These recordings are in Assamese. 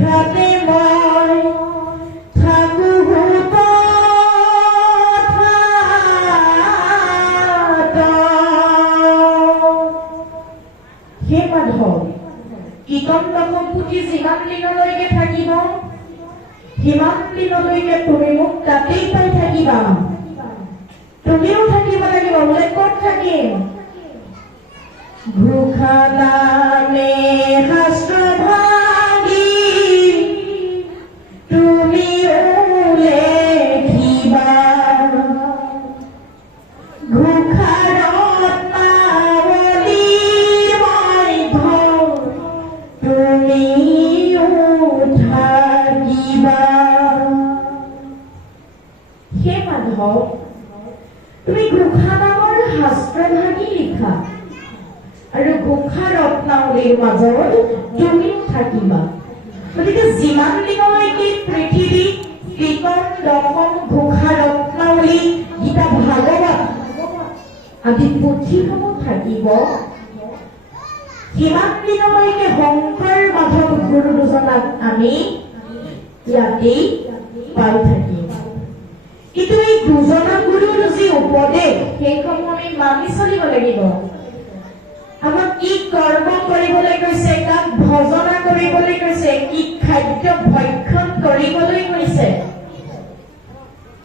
নিশাতে মই থাকো হে মাধৱ কীৰ্তন দশম পুথি যিমান দিনলৈকে থাকিব সিমান দিনলৈকে তুমি মোক তাতেই পাই থাকিবা তুমিও থাকিব লাগিব বোলে ক'ত থাকিম ঘোষা নামে শাস্ত্ৰ ভাঙি তুমি উলেখিবা ঘোষাৰত পাৱলি মই ধৰ তুমিও থাকিবা হে মাধৱ তুমি ঘোষা নামৰ শাস্ত্ৰ ভাঙি লিখা আৰু ঘোষা ৰত্নাৱলীৰ মাজত তুমিও থাকিবা গতিকে যিমান দিনলৈকে পৃথিৱীত কীৰ্তন দশম ঘোষা ৰত্নাৱলী গীতা ভাগৱত আদি পুথিসমূহ থাকিব সিমান দিনলৈকে শংকৰ মাধৱ গুৰু দুজনাক আমি ইয়াতেই পাই থাকিম কিন্তু এই দুজনা গুৰুৰ যি উপদেশ সেইসমূহ আমি মানি চলিব লাগিব আমাক কি কৰ্ম কৰিবলৈ কৈছে কাক ভজনা কৰিবলৈ কৈছে কি খাদ্য ভক্ষণ কৰিবলৈ কৈছে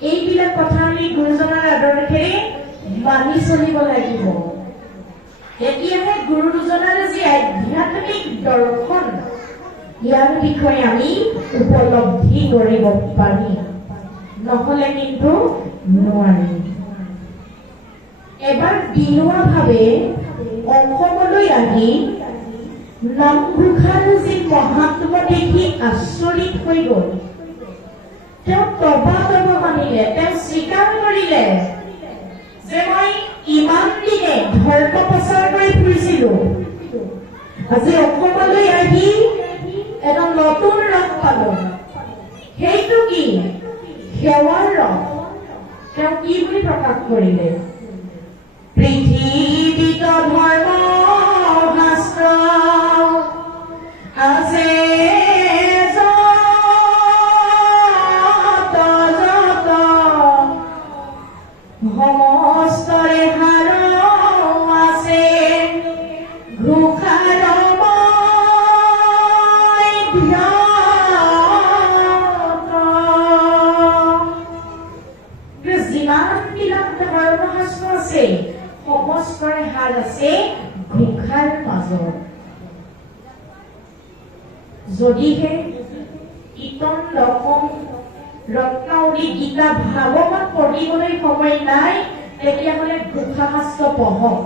এইবিলাক কথা আমি গুৰুজনাৰ আদৰ্শেৰে মানি চলিব লাগিব তেতিয়াহে গুৰু দুজনাৰ যি আধ্যাত্মিক দৰ্শন ইয়াৰ বিষয়ে আমি উপলব্ধি কৰিব পাৰিম নহলে কিন্তু নোৱাৰিম এবাৰ বিনুৱাভাৱে অসমলৈ আহি নামঘোষাৰ যি মহাত্ম দেখি আচৰিত হৈ গল তেওঁ তবা মানিলে তেওঁ স্বীকাৰ কৰিলে যে মই ইমান দিনে ধৰ্ম প্ৰচাৰ কৰি ফুৰিছিলো আজি অসমলৈ আহি এটা নতুন ৰস পালো সেইটো কি সেৱাৰ ৰস তেওঁ কি বুলি প্ৰকাশ কৰিলে পৃথিৱীত ধৰ্ম শাস্ত্ৰ আছে যত সমস্তৰে সাৰ আছে ঘোষাৰ যিমান বিলাক ধৰ্মশাস্ত্ৰ আছে সমস্তৰে সাৰ আছে ঘোষাৰ মাজত যদিহে কীৰ্তন দশম ৰত্নাৱলী গীতা ভাগৱত পঢ়িবলৈ সময় নাই তেতিয়াহ'লে ঘোষা শাস্ত্ৰ পঢ়ক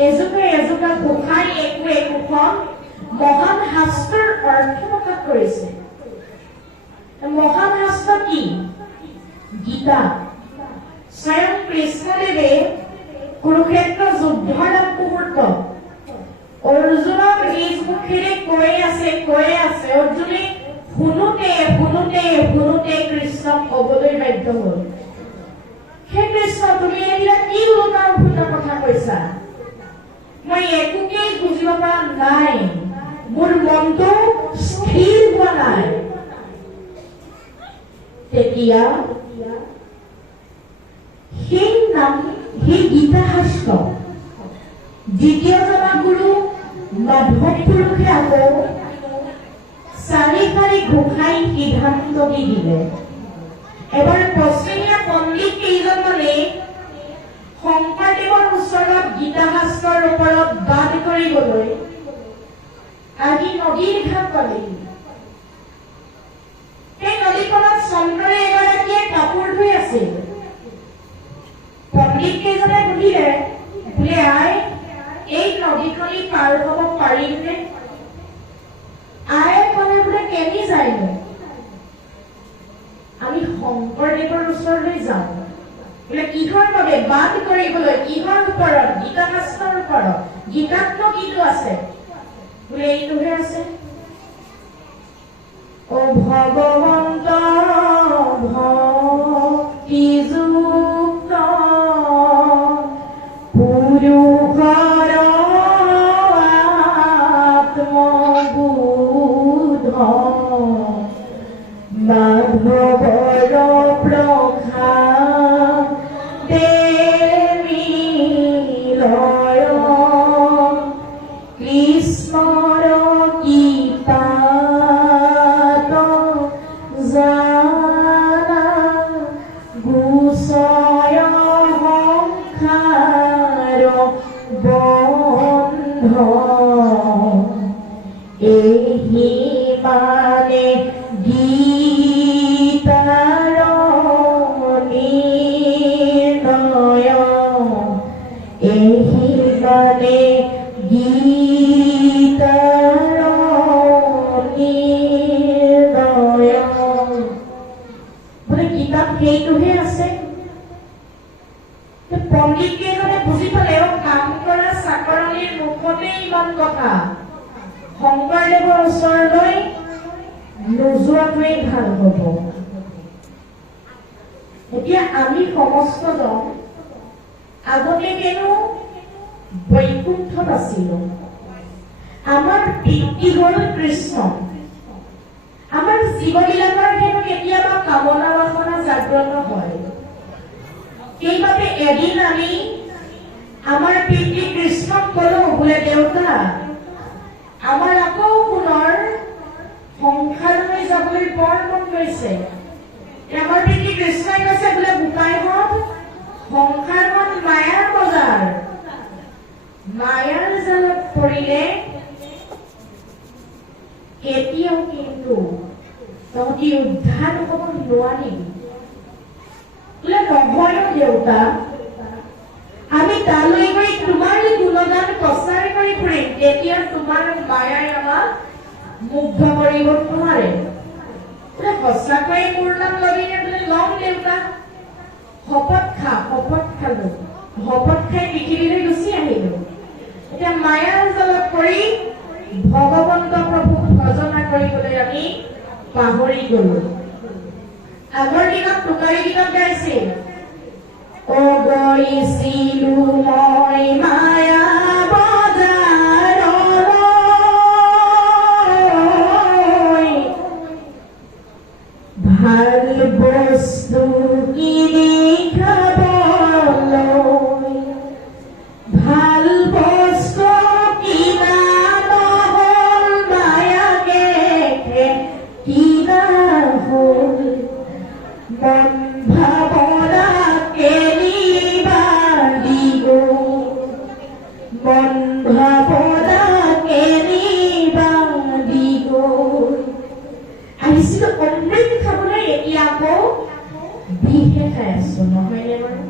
এজোপা এজোপা ঘোষাই একোখন মহান শাস্ত্ৰৰ অৰ্থ প্ৰকাশ কৰিছে মহান শাস্ত্ৰ কি গীতা স্বয়ং কৃষ্ণদেৱে কুৰুক্ষেত্ৰ যুদ্ধৰ মুহূৰ্ত অৰ্জুনক নিজ মুখেৰে কৈ আছে অৰ্জুনে শুনোতে কৃষ্ণক ক'বলৈ বাধ্য হ'ল হে কৃষ্ণ তুমি এইবিলাক কি উল্টা পুল্টা কথা কৈছা মই একোকেই বুজিব পৰা নাই মোৰ মনটো স্থিৰ হোৱা নাই তেতিয়া সেই গীতা শাস্ত্ৰ দ্বিতীয় জনা গুৰু মাধৱ পুৰুষে আকৌ চাৰি ঘোষাই সিদ্ধান্ত দি দিলে এবাৰ পশ্চিমীয়া পণ্ডিত কেইজনমানে শংকৰদেৱৰ ওচৰত গীতা শাস্ত্ৰৰ ওপৰত বাদ কৰিবলৈ আহি নদীৰ ঘাট পালেহি সেই নদীখনত চন্দ্ৰৰে এগৰাকীয়ে কাপোৰ ধুই আছিল পণ্ডিত কেইজনে সুধিলে বোলে আই এই নদীখনি পাৰ হ'ব পাৰিমনে আয়ে ক'লে বোলে কেনি যায়নো আমি শংকৰদেৱৰ ওচৰলৈ যাওঁ বোলে কিহৰ বাবে বাদ কৰিবলৈ কিহৰ ওপৰত গীতা শাস্ত্ৰৰ ওপৰত গীতাতনো কিটো আছে বোলে এইটোহে আছে ও ভগৱন্ত ভক্তি যুক্ত পুৰুষৰ আত্মবোধ লয় কৃষ্ণৰ কৃপাত জানা গুচয় সংসাৰ বন্ধ এহি মানে গীতাৰ নিৰ্ণয় এহি মানে গীতাৰ নিৰ্ণয় বোলে কিতাপ সেইটোহে আছে পণ্ডিত কেইজনে বুজি পালেও কাম কৰা চাকৰণিৰ মুখতে ইমান কথা শংকৰদেৱৰ ওচৰলৈ নোযোৱাটোৱেই ভাল হ'ব। এতিয়া আমি সমস্তজন আগতে কেনো বৈকুণ্ঠত আছিলো আমাৰ পিতৃ হ'ল কৃষ্ণ আমাৰ জীৱবিলাকৰ হেনো কেতিয়াবা কামনা বাসনা জাগ্ৰত হয় সেইবাবে এদিন আমি আমাৰ পিতৃ কৃষ্ণক ক'লো বোলে দেউতা আমাৰ আকৌ পুনৰ সংসাৰলৈ যাবলৈ বৰ মন গৈছে আমাৰ পিতৃ কৃষ্ণই কৈছে বোলে বোকাইহঁত সংসাৰখন মায়াৰ বজাৰ মায়াৰ জালত পৰিলে কেতিয়াও কিন্তু তহঁতি উদ্ধাৰ হ'ব নোৱাৰিবি বোলে নহয় দেউতা আমি তালৈ গৈ তোমাৰ গুণগান প্ৰচাৰ কৰি ফুৰিম তেতিয়া তোমাৰ মায়াই আমাক মুগ্ধ কৰিব নোৱাৰে বোলে সঁচাকৈয়ে মোৰ নাম লবিনে বোলে লম দেউতা শপত খালো শপত খাই পৃথিৱীলৈ গুচি আহিলো এতিয়া মায়াৰ জালত পৰি ভগৱন্ত প্ৰভুক ভজনা কৰিবলৈ আমি পাহৰি গলো আগৰ দিনত টোকাৰী গীতত গাইছিল গৈছিলো মই মায়া বজাৰলৈ ভাল বস্তু কিনি খাবলৈ ভাল বস্তু কিনা নহ'ল মায়াকে কিনা হ'ল মন ভাৱনা কেনিবা দিব মন ভাৱনা কেনিবা দিব আহিছিলো অমৃত খাবলৈ এতিয়া আকৌ বিহে খাই আছো নহয়নে বাৰু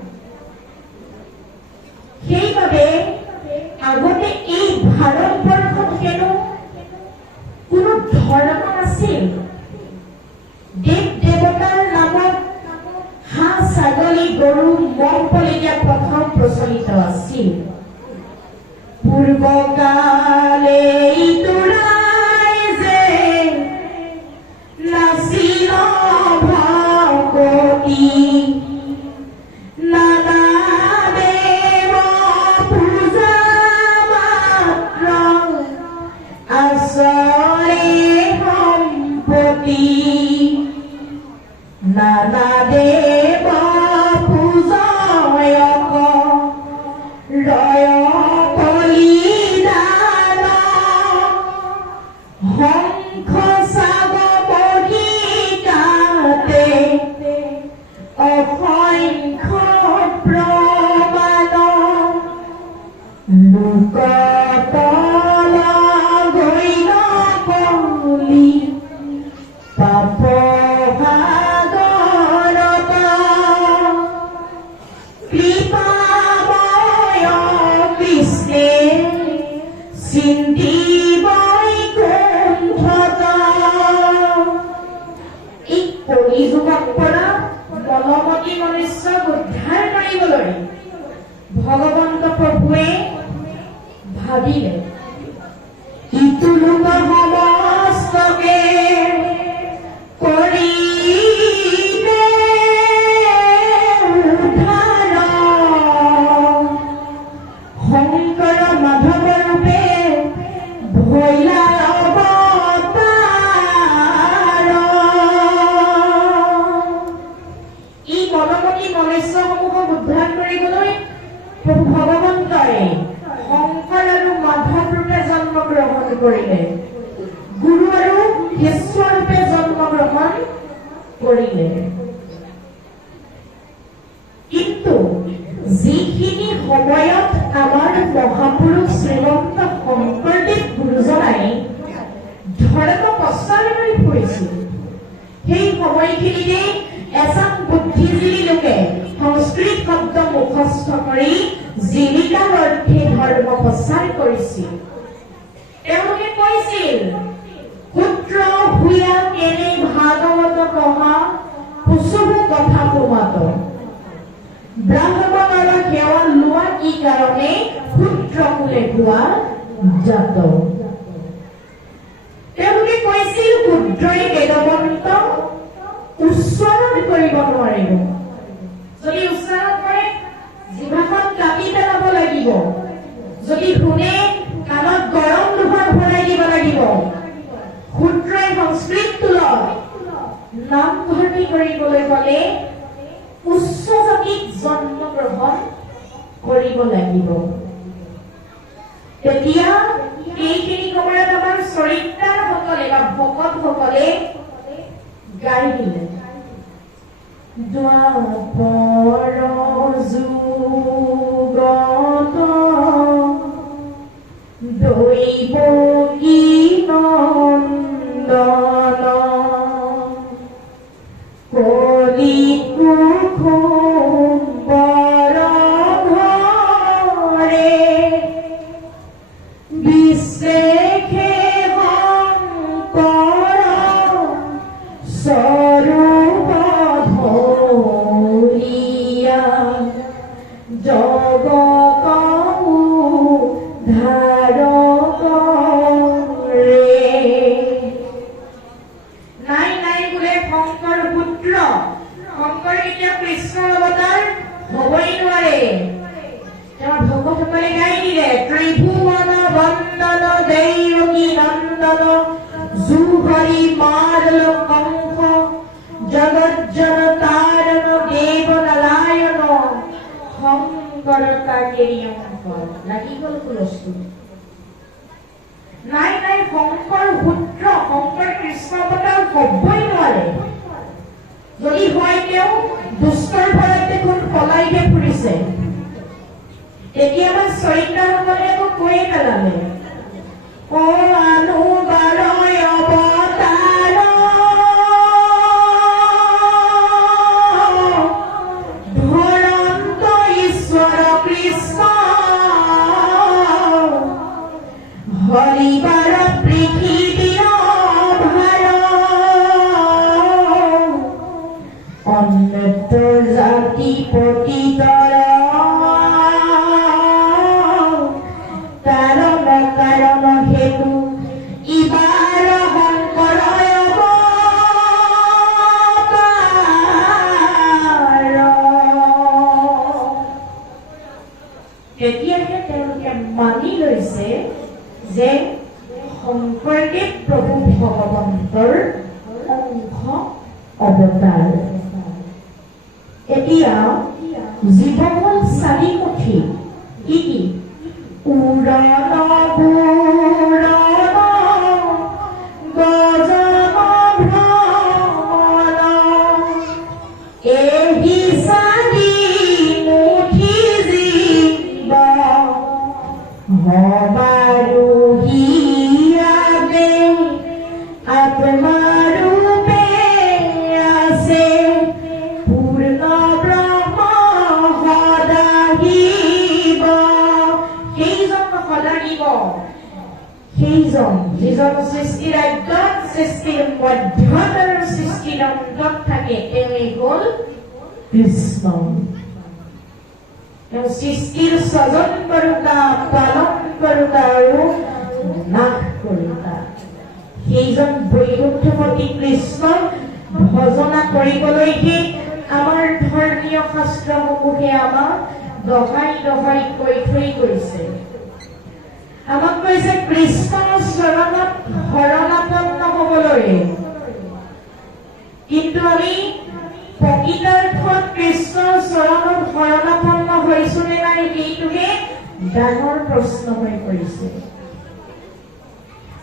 সেইবাবে আগতে এই ভাৰতবৰ্ষত হেনো কোনো ধৰ্ম নাছিল দেৱ দেৱতাৰ নামত হাঁহ ছাগলী গৰু মহ পলিয়া প্ৰথম প্ৰচলিত আছিল পূৰ্বকালে তোৰাই যে নাছিল ভকতি নানা দেৱ পূজা মাত্ৰ আচৰে সম্পত্তি নানা দেৱ পূজয়ক ৰয় বলিদান শংখ চাব বহিকাতে অসংখ্য প্ৰমাণ লোকতল গৈন কলি পাপ বলমতী মনুষ্যক উদ্ধাৰ কৰিবলৈ ভগৱন্ত প্ৰভুৱে ভাবিলে ইটো লোক সমস্তকে কৰিলে উদ্ধাৰ শংকৰ মাধৱ ৰূপে ভৈলা মনুষ্যসমূহক উদ্ধাৰ কৰিবলৈ প্ৰভু ভগৱন্তই কৰিলে গুৰু আৰু শিষ্যৰূপে জন্মগ্ৰহণ কৰিলে কিন্তু যিখিনি সময়ত আমাৰ মহাপুৰুষ শ্ৰীমন্ত শংকৰদেৱ গুৰুজনাই ধৰ্ম প্ৰচাৰ কৰি ফুৰিছিল সেই সময়খিনিতে এজন বুদ্ধিজীৱী লোকে সংস্কৃত শব্দ মুখস্থ কৰি জীৱিকাৰ অৰ্থে ধৰ্ম প্ৰচাৰ কৰিছিল তেওঁলোকে কৈছিল পুত্ৰ হুয়া কেনে ভাগৱত পঢ়া কুসুম কথা তোমাত ব্ৰাহ্মণৰ সেৱা লোৱা কি কাৰণে পুত্ৰ কুলে হোৱা জাত তেওঁলোকে কৈছিল পুত্ৰই বেদমন্ত্ৰ উচ্চাৰণ কৰিব নোৱাৰিব যদি উচ্চাৰণ কৰে জিভাখন কাটি পেলাব লাগিব যদি শুনে কাণত গৰম দুখন ভৰাই দিব লাগিব পুত্ৰই সংস্কৃত লয় নাম ভৰ্তি কৰিবলৈ গ'লে উচ্চ জাতিত জন্মগ্ৰহণ কৰিব লাগিব তেতিয়া এইখিনি সময়ত আমাৰ চৰিত্ৰসকলে বা ভকতসকলে গাই দিলে দ্বাপৰ যুগত দৈৱকী নন্দন কলি কুসুম্বৰ ঘৰে বিশ্লেষে শংকৰ স্বৰূপ ধৰিয়া জগত উদ্ধাৰ কৰে নাই নাই বোলে শংকৰ পুত্ৰ শংকৰ কেতিয়া কৃষ্ণৰ অৱতাৰ হ'বই নোৱাৰে তেওঁৰ ভকতসকলে গাই দিলে ত্ৰিভুৱন বন্দন দেৱকী নন্দন জুহৰি মাৰল কংস জগজ্জন তাৰণ দেৱ নাৰায়ণ শংকৰ কাকেৰি অংক লাগি গ'ল হুলস্থুল নাই নাই শংকৰ পুত্ৰ শংকৰ কৃষ্ণ অৱতাৰ হ'বই নোৱাৰে যদি হয় তেওঁ দুষ্টৰ ভয়ত দেখোন পলাইহে ফুৰিছে তেতিয়া আমাৰ চৰিত্ৰসকলে আকৌ কৈয়ে পেলালে অ অনুবাৰয় অৱতাৰ ধৰন্ত ঈশ্বৰ কৃষ্ণ হৰিবাৰ পৃথিৱীৰ ভাৰ অন্যত জাতি পতিতৰ কাৰণ কাৰণ হেতু ইবাৰ শংকৰয় অৱতাৰ তেতিয়াহে তেওঁলোকে মানি লৈছে যে শংকৰদেৱ প্ৰভু ভগৱন্তৰ অংশ অৱতাৰ এতিয়া জীৱন চাৰিমুখী কি কি উৰণ পুৰণ গজন ভ্ৰমণ এহি চাৰি মুঠি জীৱ হবাৰুহিয়াবে আত্মাৰূপে আছে পূৰ্ণ ব্ৰহ্ম সদাহিব সেইজন যিজন সৃষ্টিৰ আদ্যত সৃষ্টিৰ মধ্যত আৰু সৃষ্টিৰ অন্তত থাকে তেওঁই হ'ল কৃষ্ণ তেওঁ সৃষ্টিৰ স্বজন কৰোতা পালন কৰোতা আৰু নাশ কৰোতা সেইজন বৈকুণ্ঠপতি কৃষ্ণ ভজনা কৰিবলৈহে আমাৰ ধৰ্মীয় শাস্ত্ৰসমূহে আমাক দহাই দহাই কৈ থৈ গৈছে আমাক কৈছে কৃষ্ণৰ চৰণত শৰণাপন্ন হ'বলৈ কিন্তু আমি প্ৰকৃতাৰ্থত কৃষ্ণৰ চৰণত শৰণাপন্ন হৈছো নে নাই এইটোহে ডাঙৰ প্ৰশ্ন হৈ পৰিছে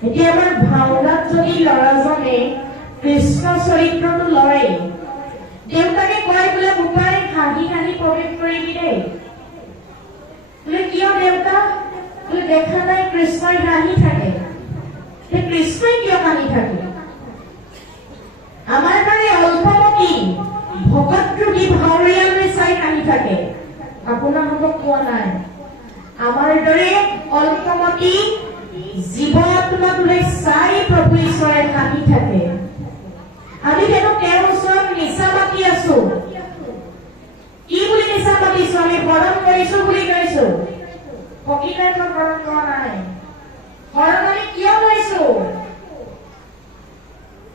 এতিয়া আমাৰ ভাওনাত যদি ল'ৰাজনে কৃষ্ণ চৰিত্ৰটো লয়, দেউতাকে কয় বোলে বোপাই হাঁহি হাঁহি প্ৰৱেশ কৰিবি দেই। বোলে কিয় দেউতা? বোলে দেখা নাই কৃষ্ণই হাঁহি থাকে। কৃষ্ণই কিয় হাঁহি থাকে? আমাৰ দৰে অল্পমতি ভকতৰোগী ভাৱৰীয়ালৈ চাই হাঁহি থাকে। আপোনালোকক কোৱা নাই, আমাৰ দৰে অল্পমতি জীৱ আত্মাটোলৈ চাই প্ৰভু ঈশ্বৰে হাঁহি থাকে। আমি হেনো তেওঁৰ ওচৰত নিচা মাতি আছো। কি বুলি নিচা মাতিছো? আমি হৰণ কৰিছো বুলি কৈছো। প্ৰকৃতাৰ্থত হৰণ কৰা নাই। হৰণ আমি কিয় লৈছো?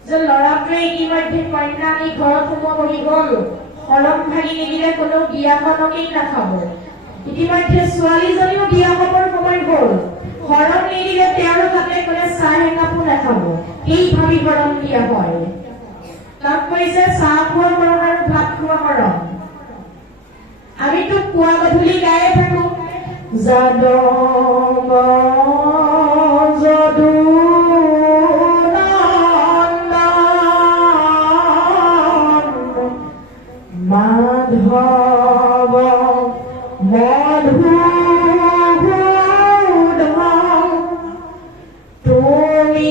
যে ল'ৰাটোৱে ইতিমধ্যে কন্যা আনি ঘৰত সোমাব বহি গ'ল, হৰণ ভাঙি নিদিলে কোনেও বিয়াখনকেই নাখাব। ইতিমধ্যে ছোৱালীজনীও বিয়া হ'বৰ সময় হ'ল, হৰণ নিদিলে তেওঁৰ হাতে কোনে চাহ একাপো নাখাব। সেই ভাবি হৰণ দিয়া হয়। তাক কৈছে চাহ খোৱা হৰণ আৰু ভাত খোৱা হৰণ। আমিতো পুৱা গধূলি গায়ে থাকো, যাদৱ যদু মাধৱ মধুসূদন তুমি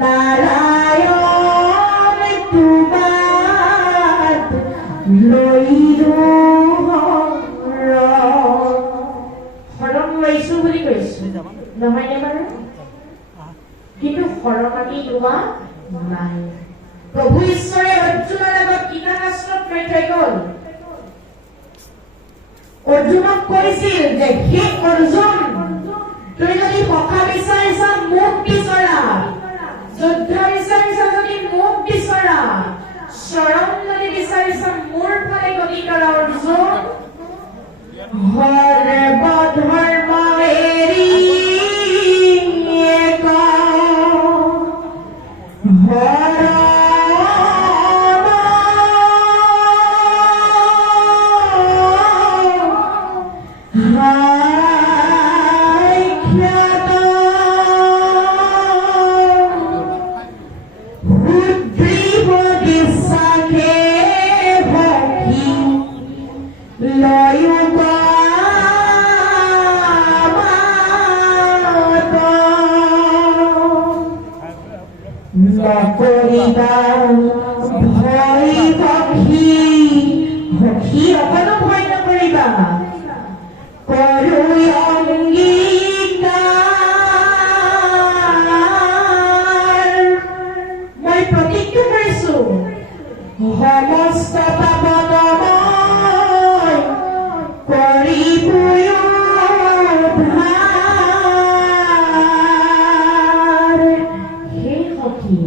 নাৰায়ণ তোমাত লৈলো হৰণ লৈছো বুলি কৈছো, নহয়নে বাৰু? কিন্তু হৰণ আমি লোৱা নাই। প্ৰভু ঈশ্বৰে অৰ্জুনৰ আগত কীটনাশক কৈ থৈ গ'ল। অৰ্জুনক কৈছিল যে হে অৰ্জুন, তুমি যদি সখা বিচাৰিছা মোক বিচৰা, যুদ্ধ বিচাৰিছা যদি মোক বিচৰা, শৰণ যদি বিচাৰিছা মোৰ ফালে গতি কৰা। অৰ্জুন সৰ্বধৰ্ম এৰি নকৰিবা ভয় সখী, সখী অকণো ভয় নকৰিবা। কৰো অংগীকাৰ, মই প্ৰতিজ্ঞা কৰিছো সমস্ত পাপত মই কৰিবই উদ্ধাৰ। হে সখী,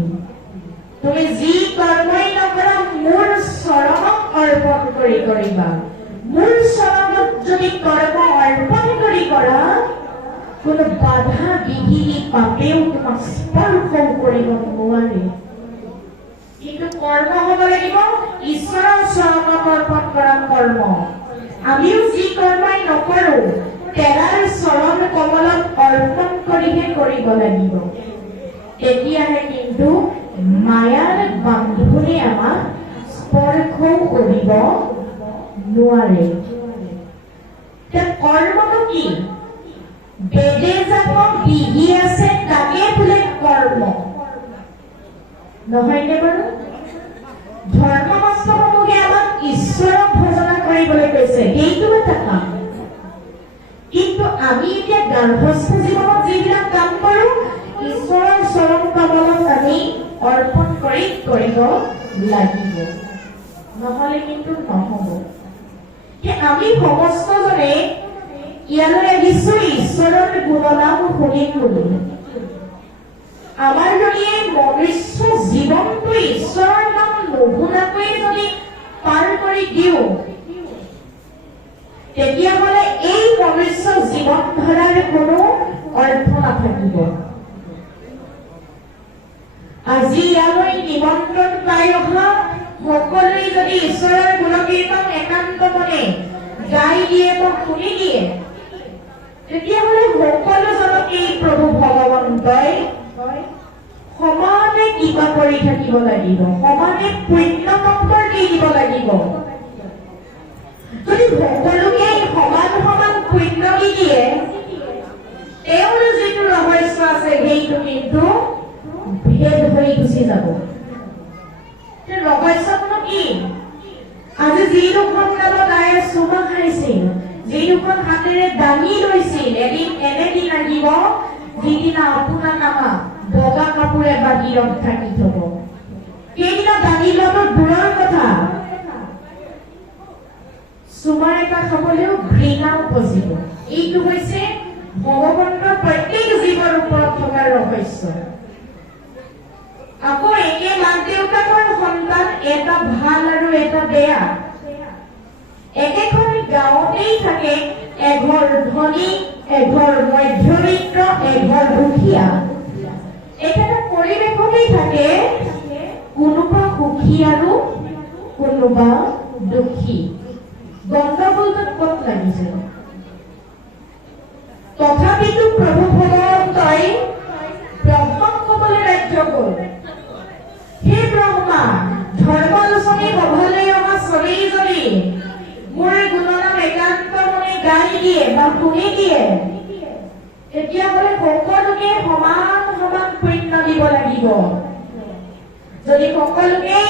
তুমি যি কৰ্মই নকৰা মোৰ চৰণক অৰ্পণ কৰি কৰিবা। মোৰ চৰণত যদি কৰ্ম অৰ্পণ কৰি কৰা, কোনো বাধা বিঘিনি পাপেও তোমাক স্পৰ্শও কৰিব নোৱাৰে। কিন্তু কৰ্ম হ'ব লাগিব ঈশ্বৰৰ চৰণত অৰ্পণ কৰা কৰ্ম। আমিও যি কৰ্মই নকৰো তেৰাৰ চৰণ কমলত অৰ্পণ কৰিহে কৰিব লাগিব। তেতিয়াহে কিন্তু মায়াৰ বান্ধোনে আমাক স্পৰ্শও কৰিব নোৱাৰে। কৰ্মটো কি? বেদে যাব বিধি আছে তাকে বোলে কৰ্ম, নহয়নে বাৰু? ধৰ্মশাস্ত্ৰসমূহে আমাক ঈশ্বৰক ভজনা কৰিবলৈ কৈছে, সেইটো এটা কাম। কিন্তু আমি এতিয়া গাৰ্হস্থ জীৱনত যিবিলাক কাম কৰো, ঈশ্বৰৰ চৰণ কমলত আমি অৰ্পণ কৰিব লাগিব, নহলে কিন্তু নহব। আমি সমস্তজনে ইয়ালৈ আহিছো ঈশ্বৰৰ গুণনাম শুনিম বুলি। আমাৰ যদি এই মনুষ্য জীৱনটো ঈশ্বৰৰ নাম নুশুনাকৈ যদি পাৰ কৰি দিওঁ, তেতিয়াহ'লে এই মনুষ্য জীৱন ধাৰাৰ কোনো অৰ্থ নাথাকিব। আজি ইয়ালৈ নিমন্ত্ৰণ পাই অহা সকলোৱে যদি ঈশ্বৰৰ গুণকীৰ্তন একান্ত মনে গাই দিয়ে বা শুনি দিয়ে, তেতিয়াহ'লে সকলোজনকে প্ৰভু ভগৱন্তই সমানে কিবা কৰি থাকিব লাগিব, সমানে পুণ্য সম্পদ দি দিব লাগিব। যদি সকলোকে সমান সমান পুণ্য দি দিয়ে, তেওঁৰ যিটো ৰহস্য আছে সেইটো কিন্তু ভেদ হৈ গুচি যাব। ৰহস্যটো কি? আজি যি দুখন গালত আয়ে চুমা খাইছিল, যি দুখন হাতেৰে দাঙি লৈছিল, এদিন এনেদিন আহিব যিদিনা আপোনাৰ নামা বগা কাপোৰে বাহিৰত থাকি থব। সেইদিনা দাঙি লোৱাটো দূৰৰ কথা, চুমাৰ এটা খাবলৈও ঘৃণা উপজিব। এইটো হৈছে ভগৱন্তৰ প্ৰত্যেক জীৱৰ ওপৰত থকা ৰহস্য। আকৌ একে মাক দেউতাকৰ সন্তান, এটা ভাল আৰু এটা বেয়া। একেখন গাঁৱতেই থাকে, এঘৰ ধনী, এঘৰ মধ্যবিত্ত, এঘৰ দুখীয়া। একেটা পৰিৱেশতেই থাকে, কোনোবা সুখী আৰু কোনোবা দুখী। গণ্ডগোলটো ক'ত লাগিছে? তথাপিতো প্ৰভু ভগৱন্তই ব্ৰহ্মক ক'বলৈ ৰাজ্য গ'ল। হে ব্ৰহ্মা, ধৰ্মালোচনী সভালৈ অহা চবেই যদি মোৰ গুণনাম একান্ত মনে গাই দিয়ে বা শুনি দিয়ে, তেতিয়াহ'লে সকলোকে সমান সমান পুণ্য দিব লাগিব। যদি সকলোকেই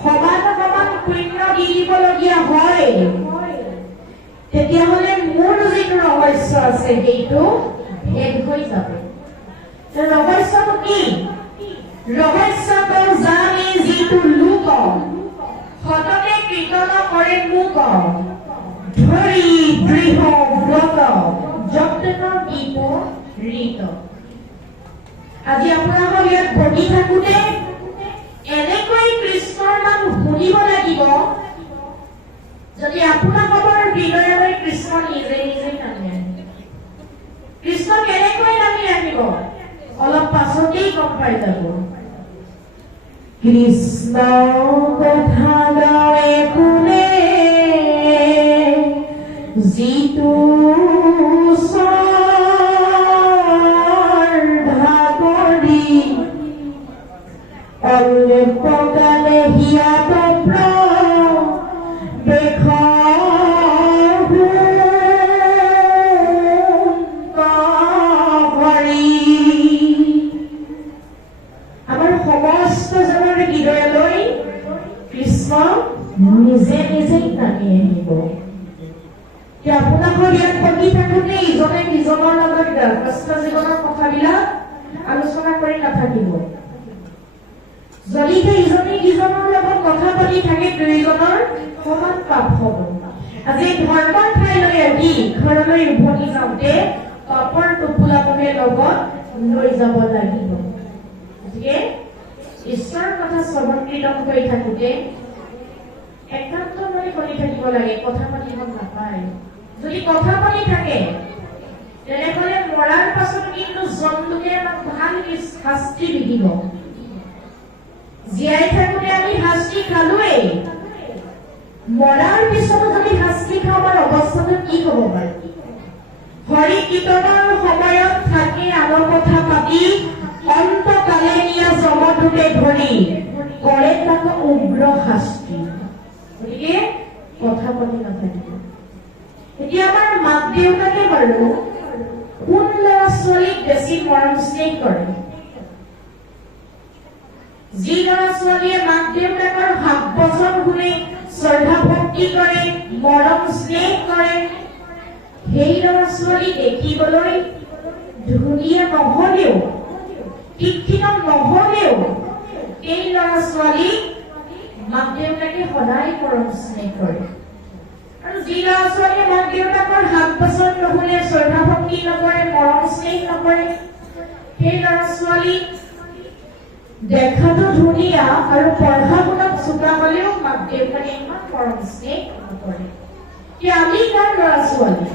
সমান সমান পুণ্য দি দিবলগীয়া হয়, তেতিয়াহ'লে মোৰ যিটো ৰহস্য আছে সেইটো ভেদ হৈ যাব। ৰহস্যটো কি? ৰহস্যটো জানি যিটো লোক সততে কীৰ্তন কৰে মোক, ধৰি দৃঢ় ব্ৰত যত্ন গীত ৰীত। আজি আপোনালোকৰ ইয়াত বহি থাকোঁতে এনেকৈ কৃষ্ণৰ নাম শুনিব লাগিব, যদি আপোনালোকৰ হৃদয়লৈ কৃষ্ণ নিজে নিজে নামি আহে। কৃষ্ণ কেনেকৈ নামি আহিব অলপ পাছতেই গম পাই যাব। কৃষ্ণ কথা গাৱে কোনে, যিটো শ্ৰদ্ধা কৰি অল্পকালে হিয়াত নিজে নিজেই নামি আহিব। আপোনালোকৰ ইয়াত বহি থাকোঁতে ইজনে সিজনৰ লগত গৃহস্থ জীৱনৰ কথাবিলাক আলোচনা কৰি নাথাকিব। যদিহে ইজনে সিজনৰ লগত কথা পাতি থাকে, দুয়োজনৰ সমান পাপ হ'ব। আজি ধৰ্মৰ ঠাইলৈ আহি ঘৰলৈ উভতি যাওঁতে পাপৰ টোপোলাটোহে লগত লৈ যাব লাগিব। গতিকে ঈশ্বৰৰ কথা শ্ৰৱণ কীৰ্তন কৰি থাকোঁতে একান্ত মনে কৰি থাকিব লাগে, কথা পাতিব নাপায়। যদি কথা পাতি থাকে, তেনেহ'লে মৰাৰ পাছত কিন্তু জন্তুকে আমাক ভাল শাস্তি বিধিব। জীয়াই থাকোঁতে আমি শাস্তি খালোৱেই, মৰাৰ পিছতো যদি শাস্তি খাওঁ, আমাৰ অৱস্থাটো কি হ'ব পাৰে? হৰি কীৰ্তনৰ সময়ত থাকি আনৰ কথা পাতি অন্তকালে নিয়া যমদূতে ধৰি কৰে তাক উগ্ৰ শাস্তি। গতিকে কথা পাতি নাথাকিব। এতিয়া আমাৰ মাক দেউতাকে বাৰু কোন ল'ৰা ছোৱালীক বেছি মৰম স্নেহ কৰে? যি ল'ৰা ছোৱালীয়ে মাক দেউতাকৰ হাত বচন শুনি শ্ৰদ্ধা ভক্তি কৰে, মৰম স্নেহ কৰে, সেই ল'ৰা ছোৱালী দেখিবলৈ ধুনীয়া নহ'লেও, শিক্ষিত নহ'লেও, এই ল'ৰা ছোৱালীক মাক দেউতাকে সদায় মৰম স্নেহ কৰে। আৰু যি ল'ৰা ছোৱালীয়ে মাক দেউতাকৰ হাত বচন নুশুনে, শ্ৰদ্ধা ভক্তি নকৰে, মৰম স্নেহ নকৰে, সেই ল'ৰা ছোৱালী দেখাটো ধুনীয়া আৰু পঢ়া শুনাত চোকা হ'লেও মাক দেউতাকে ইমান মৰম স্নেহ নকৰে। কি আমি কাৰ ল'ৰা ছোৱালী?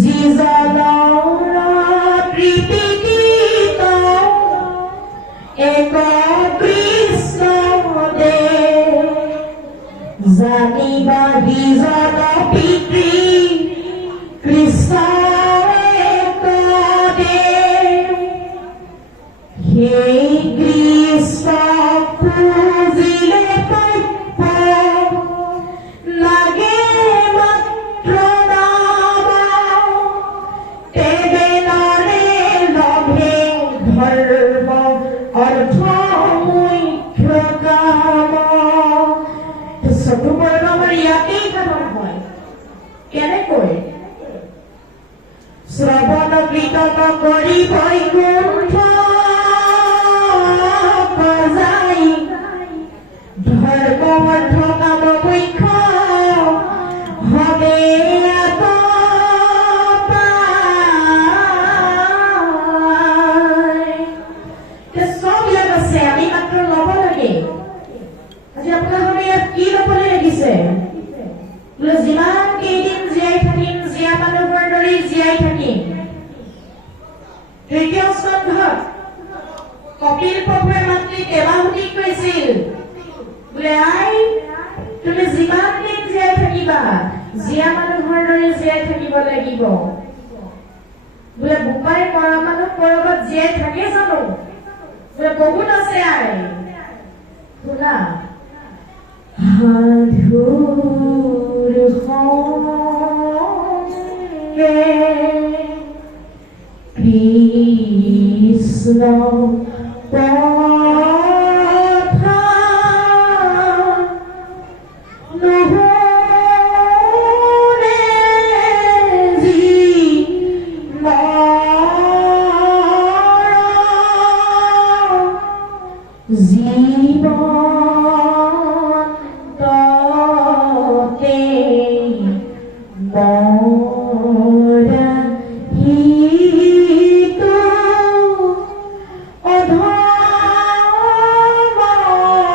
যিজনৰ কৃপিত এক কৃষ্ণ দেৱ জানিবা হিজন পিতৃ কৃষ্ণৰে কদে সেই কৃষ্ণ পুজিলে পাপ্য লাগে মাত্ৰ নাম তেবে নৰে লভে ধৰ্ম অৰ্থ মুখ্য কাম চতুবৰ্গ আমাৰ ইয়াতেই কাম হয় কেনেকৈ শ্ৰৱণ কীৰ্তন কৰি বৈকুণ্ঠ যাই ধৰ্ম অৰ্থ কাম মুখ্য হবে চব ইয়াত আছে আমি মাত্ৰ ল'ব লাগে আজি আপোনালোকে ইয়াত কি ল'বলৈ লাগিছে বোলে যিমান কেইদিন জীয়াই থাকিম জীয়া মানুহৰ দৰে জীয়াই থাকিম তৃতীয় স্কন্ধত কপিল প্ৰভুৱে মাতৃ দেৱাহুতিক কৈছিল বোলে আই তুমি যিমান দিন জীয়াই থাকিবা জীয়া মানুহৰ দৰে জীয়াই থাকিব লাগিব বোলে বোপাই মৰা মানুহ কৰবাত জীয়াই থাকে জানো বোলে বহুত আছে আই শুনা সাধুৰ সংগে কৃষ্ণ কথা নুশুনে যি জীৱন্ততে মৰা হিতু অধৰ্ম পামৰ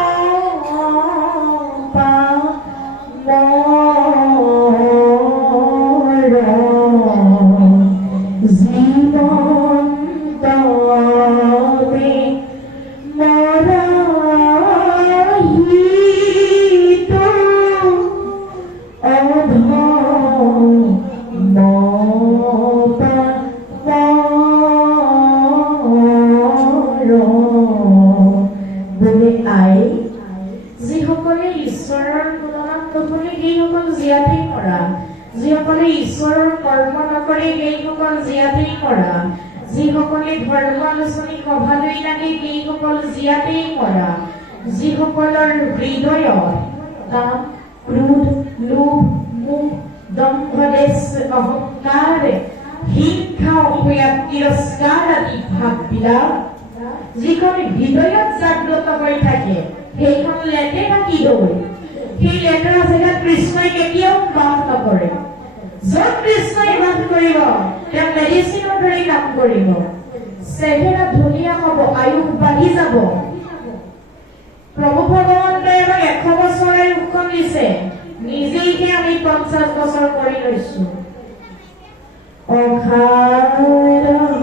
জীৱন্ততে মৰা হিতু অধৰ্ম বোলে আই যিসকলে ঈশ্বৰৰ গুণগান নকৰে সেইসকল জীয়াতেই কৰা যিসকলে ঈশ্বৰৰ কৰ্ম নকৰে সেইসকল জীয়াতেই কৰা যিসকলে ধৰ্ম আলোচনী সভালৈ নাহে সেইসকল জীয়াতেই কৰা যিসকলৰ হৃদয়ত কাম ক্ৰোধ লোভ মোহ দম্ভ দেশ অহংকাৰ হিংসা অসূয়া তিৰস্কাৰ আদি ভাৱবিলাক যিখন হৃদয়ত জাগ্ৰত হৈ থাকে সেইখন লেতেৰা কি দৌৰ সেই লেতেৰা জেগাত কৃষ্ণই কেতিয়াও বাস নকৰে য'ত কৃষ্ণই বাস কৰিব তেওঁ মেডিচিনৰ দৰে কাম কৰিব চেহেৰা ধুনীয়া হ'ব আয়ুস বাঢ়ি যাব প্ৰভু ভগৱন্তই আমাক 100 বছৰ আয়ুসখন দিছে নিজেইহে আমি 50 বছৰ কৰি লৈছো অখাৰ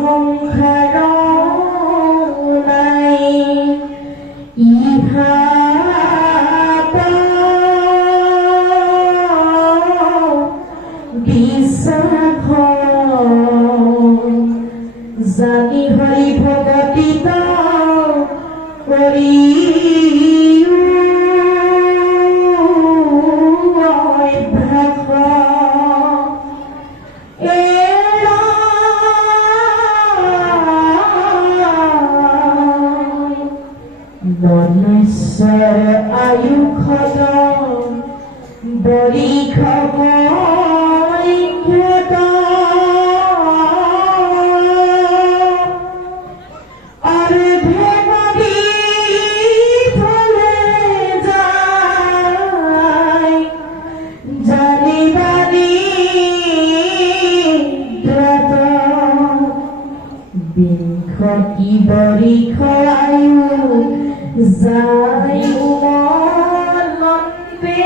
সংসাৰ নাই ইহা বিশ্বাস জানি হৰি ভগতিত কৰি মনুষ্যৰ আয়ুষত বৰিষ বিংশতি বৰিষ আয়ু যায় মনতে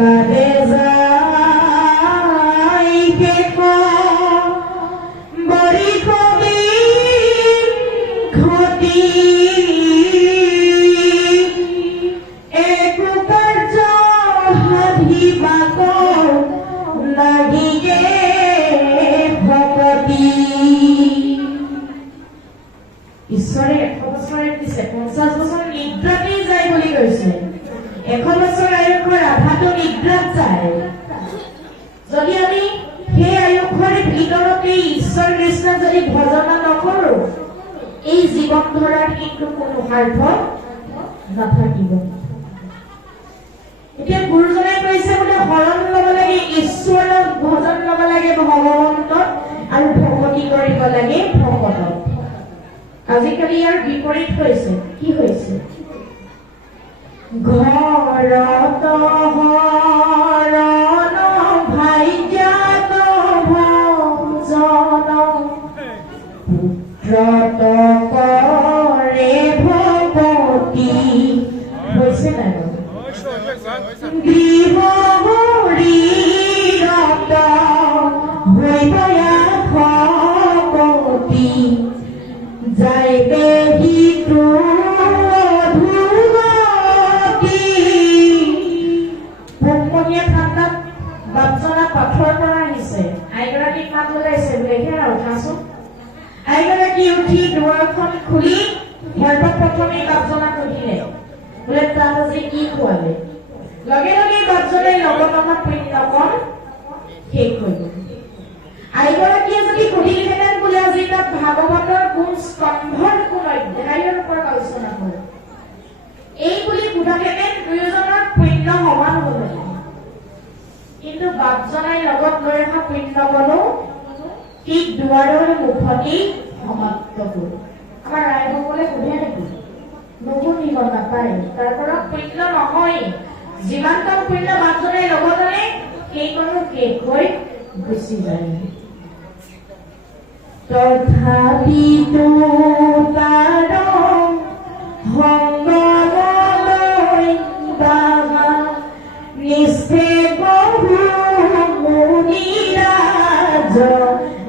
কালে যায় কেক বড়ি কবি ঘটি একো কাৰ্য সাধিবাক লাগিগে ভকতি ঈশ্বৰে 100 বছৰ দিছে 50 বছৰ নিদ্ৰাতেই যায় বুলি কৈছে 100 বছৰ আয়ুষৰ আধাটো নিদ্ৰাত যায় যদি আমি সেই আয়ুষৰ ভিতৰতে ঈশ্বৰ কৃষ্ণ যদি ভজনা নকৰো এই জীৱন ধৰাৰ কিন্তু কোনো সাৰ্থক নাথাকিব এতিয়া গুৰুজনাই কৈছে বোলে শৰণ ল'ব লাগে ঈশ্বৰক ভজন ল'ব লাগে ভগৱন্তক আৰু ভক্তি কৰিব লাগে ভকতক আজিকালি ইয়াৰ বিপৰীত হৈছে কি হৈছে ঘৰত হৰণ ভাইজাত ভজন পুত্ৰত কৰে ভকতি হৈছে নাই গৃহ হৰিৰত হৈবয়া ভকতি যায় বেহিটো ধুমতি পোনপনীয়া ঠাণ্ডাত বাপজনা পাথৰ পৰা আহিছে আইগৰাকীক মাত ওলাইছে বোলে আৰু উঠাচোন আইগৰাকী উঠি দুৱাৰখন খুলি সৰ্বপ্ৰথমে বাপজনাক সুধিলে বোলে তাত আজি কি খোৱালে লগে লগে বাপজনাই লগতমত পুণ্যকণ শেষ হৈ গ'ল আইগৰাকীয়ে যদি সুধিলেহেঁতেন বোলে আজি তাত ভাগৱতৰ কোন স্তম্ভৰ কোন অধ্যায়ৰ ওপৰত আলোচনা কৰে এই বুলি সোধাহেঁতেন দুয়োজনৰ পুণ্য সমান হ'লহেঁতেন কিন্তু বাপজনাই লগত লৈ অহা পুণ্যকণো ঠিক দুৱাৰৰ মুখতেই সমাপ্ত হ'ল আমাৰ ৰাইসকলে সোধে নেকি নুশুনিব নাপায় তাৰ পৰা পুণ্য নহয় যিমানকণ পুণ্য বাপজনাই লগত আনে সেইকণো শেষ হৈ গুচি যায় তথাপিতো তাৰ সংগমলৈ বাবা নিষ্ঠে বহু মুনিৰাজ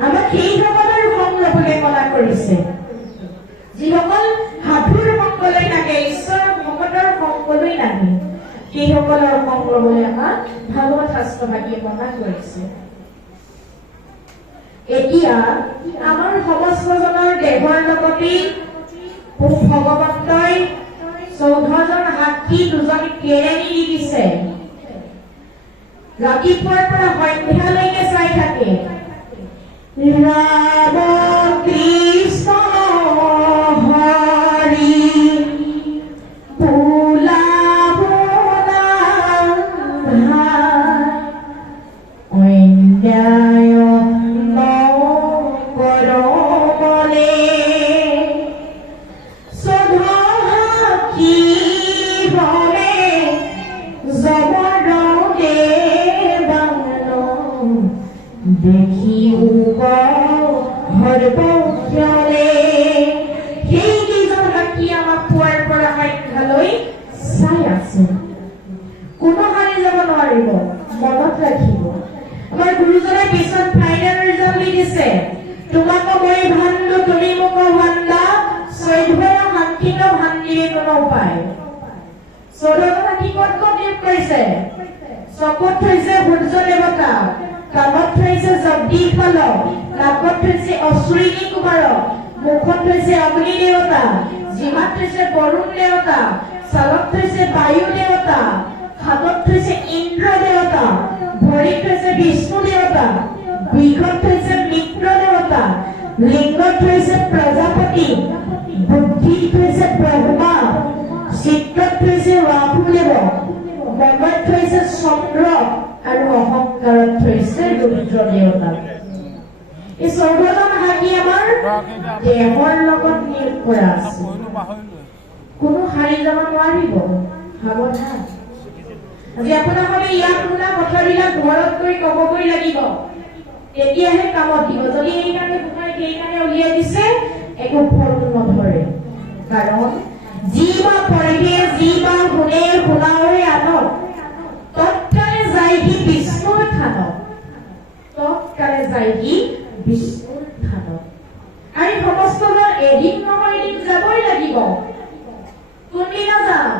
আমাক সেইসকলৰ সংগ ল'বলৈ মনা কৰিছে যিসকল সাধুৰ সংগলৈ নাহে ঈশ্বৰৰ ভকতৰ সংগলৈ নাহে সেইসকলৰ সংগ ল'বলৈ আমাক ভাগৱত শাস্ত্ৰভাগীয়ে মনা কৰিছে এতিয়া আমাৰ সমস্তজনৰ দেহৰ লগতেই ভগৱন্তই 14জন সাক্ষী 2জন কেৰেণী দি দিছে ৰাতিপুৱাৰ পৰা সন্ধিয়ালৈকে চাই থাকে ৰাম কৃষ্ণ হৰি দেখি সেইকেইজন সাক্ষী আমাক পুৱাৰ পৰা সন্ধ্যালৈ চাই আছে কোনো হাৰি যাব নোৱাৰিব মনত ৰাখিব আমাৰ গুৰুজনে পিছত ফাইনেল ৰিজাল্ট দি দিছে তোমাক মই ভাণ্ডো তুমি মোক ভাণ্ডা 14 সাক্ষীক ভাণ্ডিৰে কোনো উপায় 14জন সাক্ষী ক'ত ক'ত নিয়োগ কৰিছে চকুত থৈছে সূৰ্য দেৱতা কামত থৈছে জগদীশপাল নাকত থৈছে অশ্বিনী কুমাৰ মুখত থৈছে অগ্নি দেৱতা জিভাত থৈছে বৰুণ দেৱতা ছালত থৈছে বায়ু দেৱতা হাতত থৈছে ইন্দ্ৰ দেৱতা ভৰিত থৈছে বিষ্ণু দেৱতা বৃষত থৈছে মিত্ৰ দেৱতা লিংগত থৈছে প্ৰজাপতি বুদ্ধিত থৈছে ব্ৰহ্মা চিত্ৰত থৈছে ৰাহুদেৱ মনত থৈছে চন্দ্ৰ আৰু অহংকাৰত থৈছে ৰুদ্ৰ দেৱতা এই 14জন সাক্ষী আমাৰ দেহৰ লগত নিয়োগ কৰা আছে কোনো হাৰি যাব নোৱাৰিব সাৱধান আজি আপোনালোকে ইয়াত শুনা কথাবিলাক ঘৰত গৈ ক'বগৈ লাগিব তেতিয়াহে কামত দিব যদি এইকাৰণে শুনাই সেইকাৰণে উলিয়াই দিছে একো ফল নধৰে কাৰণ যি বা পঢ়ে যি বা শুনে শুনাওৰে আনক তৎকালে যায়হি বিষ্ণুৰ থানত। আৰু সমস্ত এদিন নহয় এদিন যাবই লাগিব। কোনদিনা যাম?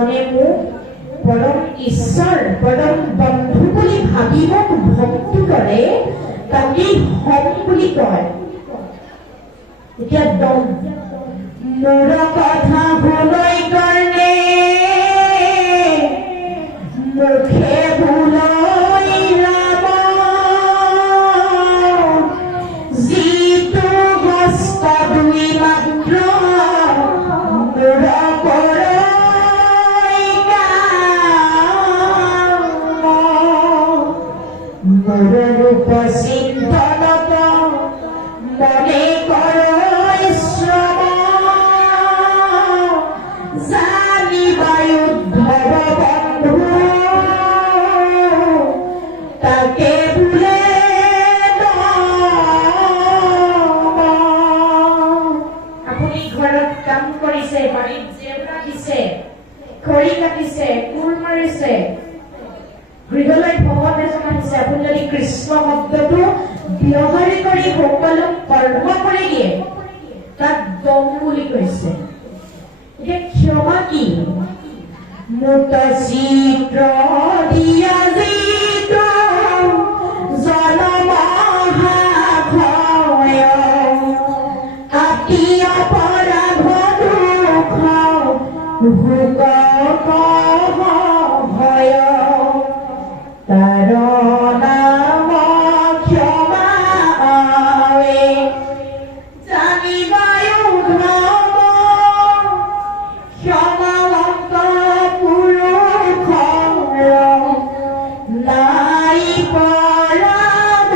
যিজনে মোক পৰম ঈশ্বৰ পৰম বন্ধু বুলি ভাবি মোক ভক্তি কৰে তাকেই হম বুলি কয়। এতিয়া দম মোৰ কথা শুনাই কাৰণে মুখে ভুলাই ৰাম যিটো হস্ত দুই মাত্ৰ মোৰ পৰাই কাম মোৰ ৰূপ চিন্তনত মনে কৰ খৰি কাটিছে, কোৰ মাৰিছে, গৃহলৈ ভ্ৰমণ এজন আহিছে, আপুনি যদি কৃষ্ণ শব্দটো ব্যৱহাৰ কৰি সকলো কৰ্ম কৰি দিয়ে তাক দম বুলি কৈছে। এতিয়া ক্ষমা কি? মুত চিত্ৰ দিয়া যিটো জনমহাভয় আতি অপৰাধ দুখ ভয় তাৰ নাম ক্ষমা জানিবায়ো ধৰ্ম ক্ষমাৱন্ত পুৰুষ নাই পৰাধ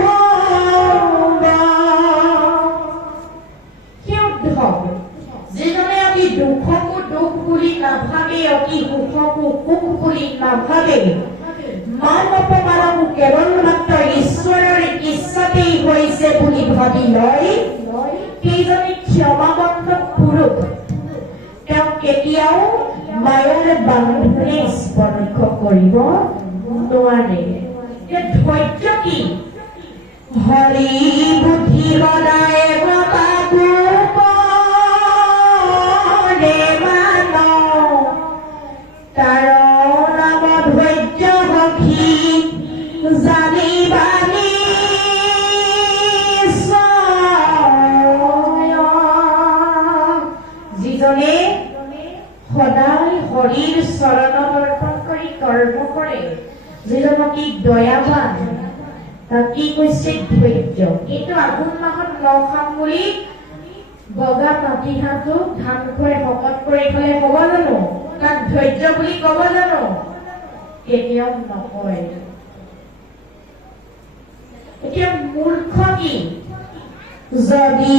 যিজনে আমি দুখকো দুখ বুলি নাভাবে অতি সুখকো সুখ বুলি নাভাবে মান অপমানকো কেৱল মাত্ৰ ঈশ্বৰৰ ইচ্ছাতেই হৈছে বুলি ভাবি লয় সেইজনে ক্ষমাৱন্ত পুৰুষ। তেওঁ কেতিয়াও মায়াৰ বান্ধোনে স্পৰ্শ কৰিব নোৱাৰে। ধৈৰ্য কি? হৰি বুদ্ধি সদায় বাবাকো তাৰ নাম ধৈৰ্য সখী জানিবানি যিজনে সদায় হৰিৰ চৰণত অৰ্পণ কৰি কৰ্ম কৰে, যিজনক দয়াবান তাক কি কৈছে? ধৈৰ্য। কিন্তু আঘোণ মাহত নখাম বুলি বগা পাতিহাঁহটো ধান খুৱাই শকত কৰি থলে ক'ব জানো? তাক ধৈৰ্য বুলি ক'ব জানো? কেতিয়াও নকয়। এতিয়া মূৰ্খ কি? যদি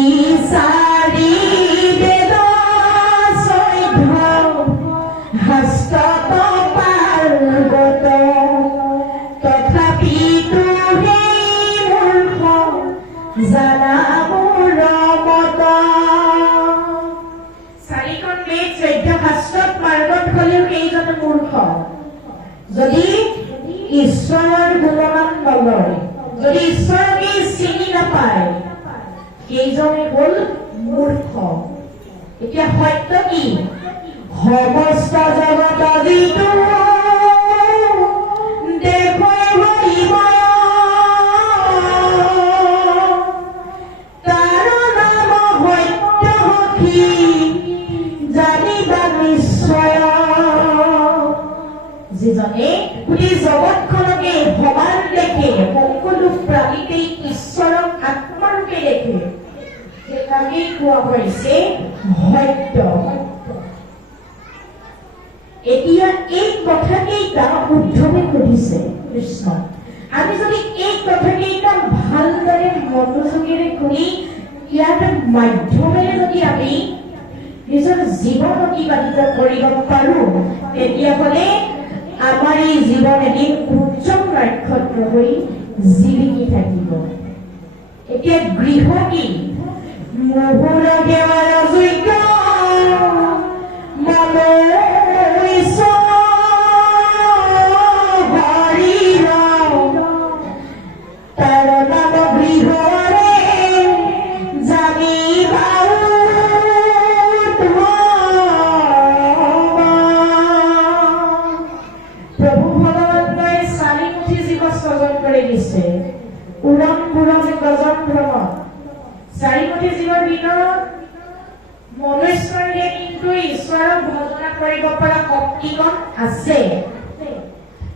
চাৰি বেদ চৈধ্য হস্তত পাৰ্বত তথাপিতো সেই মূৰ্খ জানা মোৰ মত। চাৰিখন বেদ 14 শাস্ত্ৰত পাৰ্গত হলেও কেইজন মূৰ্খ? যদি ঈশ্বৰৰ গুণগান নলয়, যদি ঈশ্বৰকে চিনি নাপায়, কেইজনে হ'ল মূৰ্খ। এতিয়া সত্য কি? সমস্ত জগত যিটো দেখুৱাই ভৰিব তাৰ নাম সত্য সখী জানিবা নিশ্চয়। যিজনে গোটেই জগতখনকে সমান দেখে, সকলো প্ৰাণীতেই ঈশ্বৰক আত্মাৰূপে দেখে, সেইকাৰণেই কোৱা হৈছে সত্য। এতিয়া এই কথাকেইটা উদ্ধৱে সুধিছে কৃষ্ণ। আমি যদি এই কথাকেইটা ভালদৰে মনোযোগেৰে শুনি ইয়াৰ মাধ্যমেৰে যদি আমি নিজৰ জীৱন অতিবাহিত কৰিব পাৰো, তেতিয়াহ'লে আমাৰ এই জীৱন এদিন উজ্জ্বল নক্ষত্ৰ হৈ জিলিকি থাকিব। এতিয়া গৃহ কি? মুহুৰ দেৱাৰ যোগ্য তাৰ নাম গৃহৰে জানিবা চাৰিমুঠি জীৱৰ ভিতৰত মনুষ্যৰে কিন্তু ঈশ্বৰক ভজনা কৰিব পৰা শক্তিকণ আছে।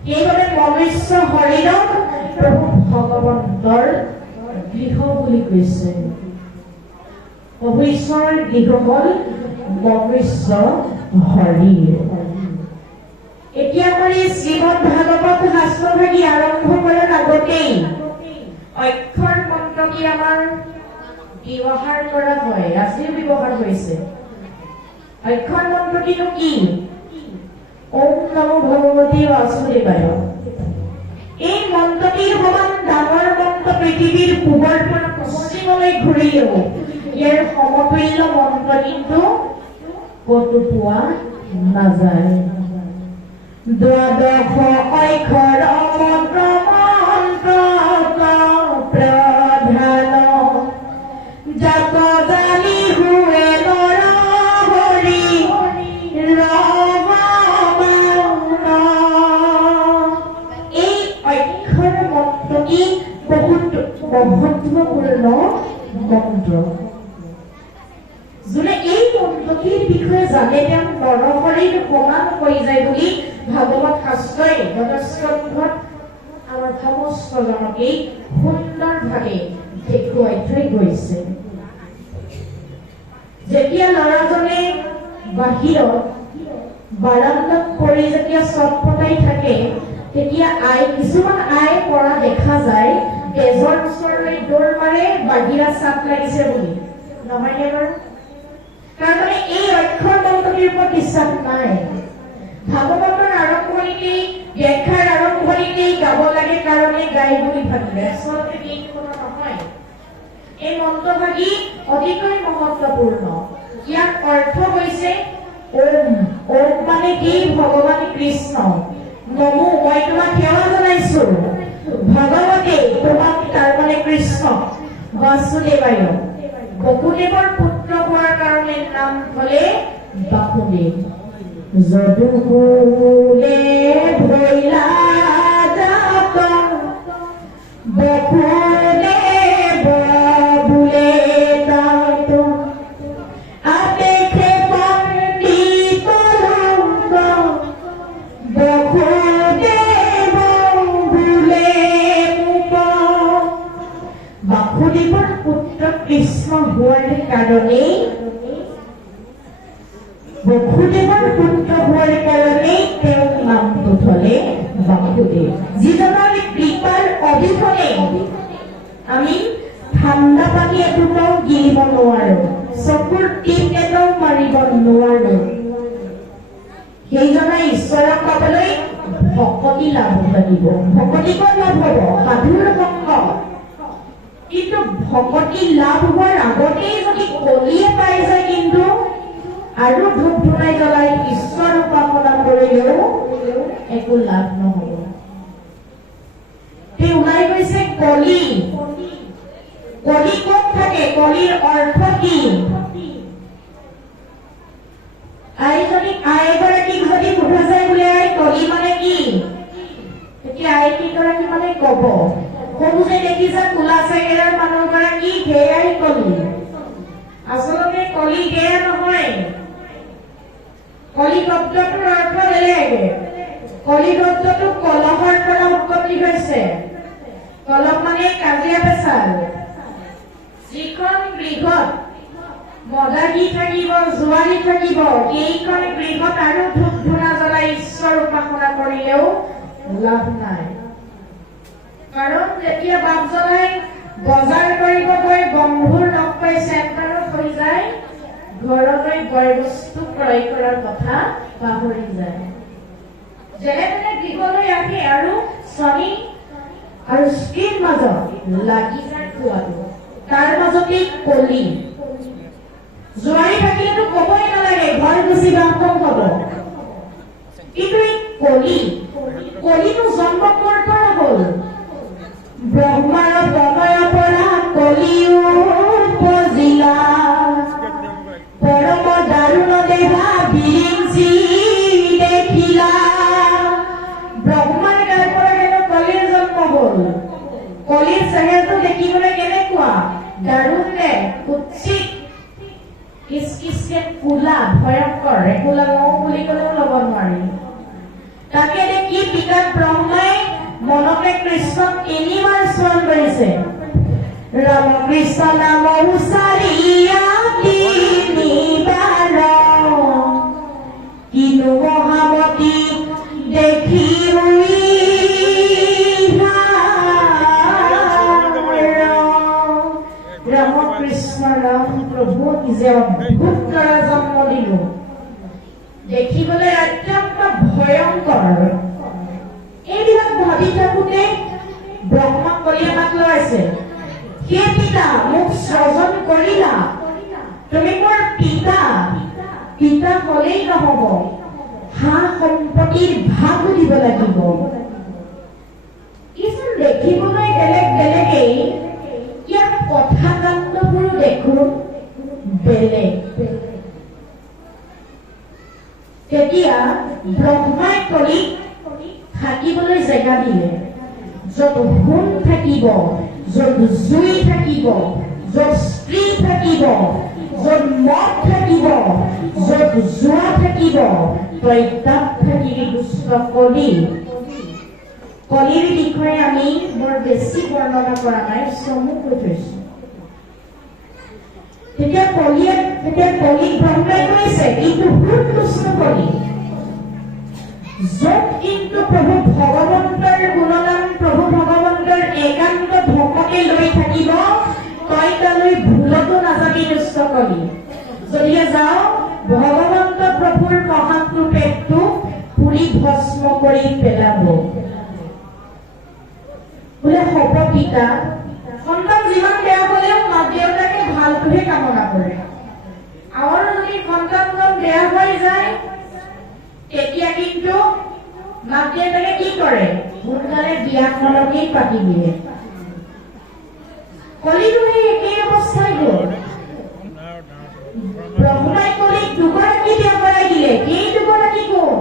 সেইবাবে মনুষ্য শৰীৰক প্ৰভু ভগৱন্তৰ গৃহ বুলি কৈছে। প্ৰভু ঈশ্বৰৰ গৃহ হ'ল মনুষ্য শৰীৰ। এতিয়া আমাৰ এই শ্ৰীমদ ভাগৱত শাস্ত্ৰভাগী আৰম্ভ কৰাৰ আগতেই অক্ষৰ মন্ত্ৰটি আমাৰ ব্যৱহাৰ কৰা হয়, আজিও ব্যৱহাৰ হৈছে। অক্ষৰ মন্ত্ৰটিনো কি? ওম নমো ভগৱতী বাসুদেৱায়। এই মন্ত্ৰটিৰ সমান ডাঙৰ মন্ত্ৰ পৃথিৱীৰ পূবৰ পৰা পশ্চিমলৈ ঘূৰিলেও ইয়াৰ সমতুল্য মন্ত্ৰ কিন্তু ক'তো পোৱা নাযায়। দ্বাদশ অক্ষৰ মন্ত্ৰ প্ৰধান যত জানি হুৱে নৰ হৰি এই অক্ষৰ মন্ত্ৰটি বহুত মহত্বপূৰ্ণ মন্ত্ৰ। যোনে এই মন্ত্ৰটিৰ বিষয়ে জানে তেওঁ নৰহৰিৰ সমান হৈ যায় বুলি ভাগৱত শাস্ত্ৰই গজস্কন্ধত আমাৰ সমস্ত জনকেই সুন্দৰভাৱে দেখুৱাই থৈ গৈছে। যেতিয়া ল'ৰাজনে বাহিৰত বাৰান্দাত পৰি যেতিয়া চটফটাই থাকে তেতিয়া কিছুমান আই পৰা দেখা যায় তেজৰ ওচৰলৈ দৌৰ মাৰে বাহিৰা চাপ লাগিছে বুলি। নহয়নে বাৰু? তাৰমানে এই অক্ষৰ মন্ত্ৰটিৰ ওপৰত বিশ্বাস নাই। ভাগৱতৰ আৰম্ভণিতেই ব্যাখ্যাৰ আৰম্ভণিতেই গাব লাগে কাৰণে গাই বুলি ভাবিলে। আচলতে এইটো কথা নহয়। এই মন্ত্ৰভাগী অতিকৈ মহত্বপূৰ্ণ। ইয়াৰ অৰ্থ হৈছে ওম। ওম মানে কি? ভগৱান কৃষ্ণ। নমো মই তোমাক সেৱা জনাইছো। ভগৱতে তোমাক তাৰমানে কৃষ্ণ। বাসুদেৱায় বসুদেৱৰ পুত্ৰ হোৱাৰ কাৰণে নাম হ'লে বাসুদেৱ। যদুকুলে ভৈলা জাত বসুদেৱ বোলে তাত আদেশে পণ্ডিত লোক বসুদেৱ বোলে মোক। বাসুদেৱৰ পুত্ৰ কৃষ্ণ হোৱাৰ কাৰণেই বসুদেৱৰ পুত্ৰ হোৱাৰ কাৰণেই তেওঁৰ নামটো থলে বাসুদেৱ। যিজনৰ কৃপাৰ অবিহনে আমি ঠাণ্ডা পানী এটোপাও গিলিব নোৱাৰো, চকুৰ টিপ এটাও মাৰিব নোৱাৰো। সেইজনে ঈশ্বৰক পাবলৈ ভকতি লাভ লাগিব। ভকতি ক'ত লাভ হ'ব? সাধুৰ সংগ। কিন্তু ভকতি লাভ হোৱাৰ আগতেই যদি কলিয়ে পাই যায় কিন্তু আৰু ধূপ ধুনাই জ্বলাই ঈশ্বৰ উপাসনা কৰিলেও একো লাভ নহব। সেই ওলাই গৈছে কলি। কলি ক'ত থাকে? কলিৰ অৰ্থ কি? আইগৰাকীক যদি সোধা যায় বোলে আই কলি মানে কি, তেতিয়া আইগৰাকী মানে কব সৰু যে দেখিছা কোলা চেগেৰাৰ মানুহগৰাকী সেয়াই কলি। আচলতে কলি সেয়া নহয়। কলি শব্দটোৰ অৰ্থ বেলেগ। কলি শব্দটো কলহৰ পৰা উৎপত্তি হৈছে। কলহ মানে কাজিয়া পেচাল। যিখন গৃহত মদাহী থাকিব, জোৱাৰী থাকিব, এইখন গৃহত আৰু ধূপ ধূনা জ্বলাই ঈশ্বৰ উপাসনা কৰিলেও লাভ নাই। কাৰণ যেতিয়া বাপ জ্বলাই বজাৰ কৰিব গৈ বন্ধুৰ লগ পাই চেণ্টাৰত হৈ যায়, ঘৰলৈ বয় বস্তু ক্ৰয় কৰাৰ কথা পাহৰি যায়। যেনে তেনে গৃহলৈ আহে আৰু স্বামী আৰু স্ত্ৰীৰ মাজত লাগি যায় খোৱাটো। তাৰ মাজতেই কলি। জোৱাৰী থাকিলেতো কবই নালাগে, ঘৰ গুচি বান্ধৱ হব। কিন্তু এই কলিটো জন্ম কৰ পৰা হ'ল? ব্ৰহ্মাৰ বনয় পৰা কলি উপজিলা পৰম দাৰুণ দেহা বিৰিঞ্চি দেখিলা। ব্ৰহ্মাৰ গাৰ পৰা কলিৰ জন্ম হ'ল। কলিৰ চেহেৰাটো দেখিবলৈ কেনেকুৱা? দাৰুণ দাৰুণে কুৎসিত কিচকিচকে কোলা ভয়ংকৰ কোলা লওঁ বুলি ক'লেও ল'ব নোৱাৰি তাকে দেখি পিতাক ব্ৰহ্মাই মনতে কৃষ্ণক তিনিবাৰ স্মৰণ কৰিছে ৰাম কৃষ্ণ নাম উচ্চাৰিয়া তিনিবাৰ কিনো মহামতী দেখি ৰাম কৃষ্ণ ৰাম প্ৰভু কি যে অদ্ভুত ল'ৰা জন্ম দিলো দেখিবলৈ অত্যন্ত ভয়ংকৰ এইবিলাক ভাবি থাকোঁতে ব্ৰহ্মাক কলিয়া মাত লগাইছে হে পিতা মোক সৃজন কৰিলা তুমি মোৰ পিতা পিতা হ'লেই নহ'ব হা সম্পত্তিৰ ভাগ দিব লাগিব কিছুমান দেখিবলৈ বেলেগ বেলেগেই ইয়াৰ কথা কাণ্ডবোৰো দেখো বেলেগ তেতিয়া ব্ৰহ্মাই কলিক থাকিবলৈ জেগা দিলে য'ত সোণ থাকিব য'ত জুই থাকিব য'ত স্ত্ৰী থাকিব য'ত মদ থাকিব য'ত জুৱা থাকিব তই তাত থাকিবি দুষ্ট কলি কলিৰ বিষয়ে আমি বৰ বেছি বৰ্ণনা কৰা নাই চমু কৈ থৈছো তেতিয়া কলিক ব্ৰহ্মাই কৈছে কিন্তু বহুত দুষ্ট কলি য'ত কিন্তু প্ৰভু ভগৱন্তৰ গুণগান প্ৰভু ভগৱন্তৰ একান্ত ভকতে লৈ থাকিব তই তালৈ ভুলতো নাযাবি দুষ্ট কলি যদিহে যাওঁ ভগৱন্ত প্ৰভুৰ মহাত্ম পেটটো পুৰি ভস্ম কৰি পেলাব বোলে হ'ব পিতা সন্তান যিমান বেয়া হ'লেও মাক দেউতাকে ভালটোহে কামনা কৰে আৰু যদি সন্তানজন বেয়া হৈ যায় তেতিয়া কিন্তু মাক দেউতাকে কি কৰে সোনকালে বিয়াখনকেই পাতি দিয়ে কলিতো সেই একেই অৱস্থাই গ'ল ব্ৰহ্মাই কলিক দুগৰাকী বিয়া কৰাই দিলে সেই দুগৰাকী কোন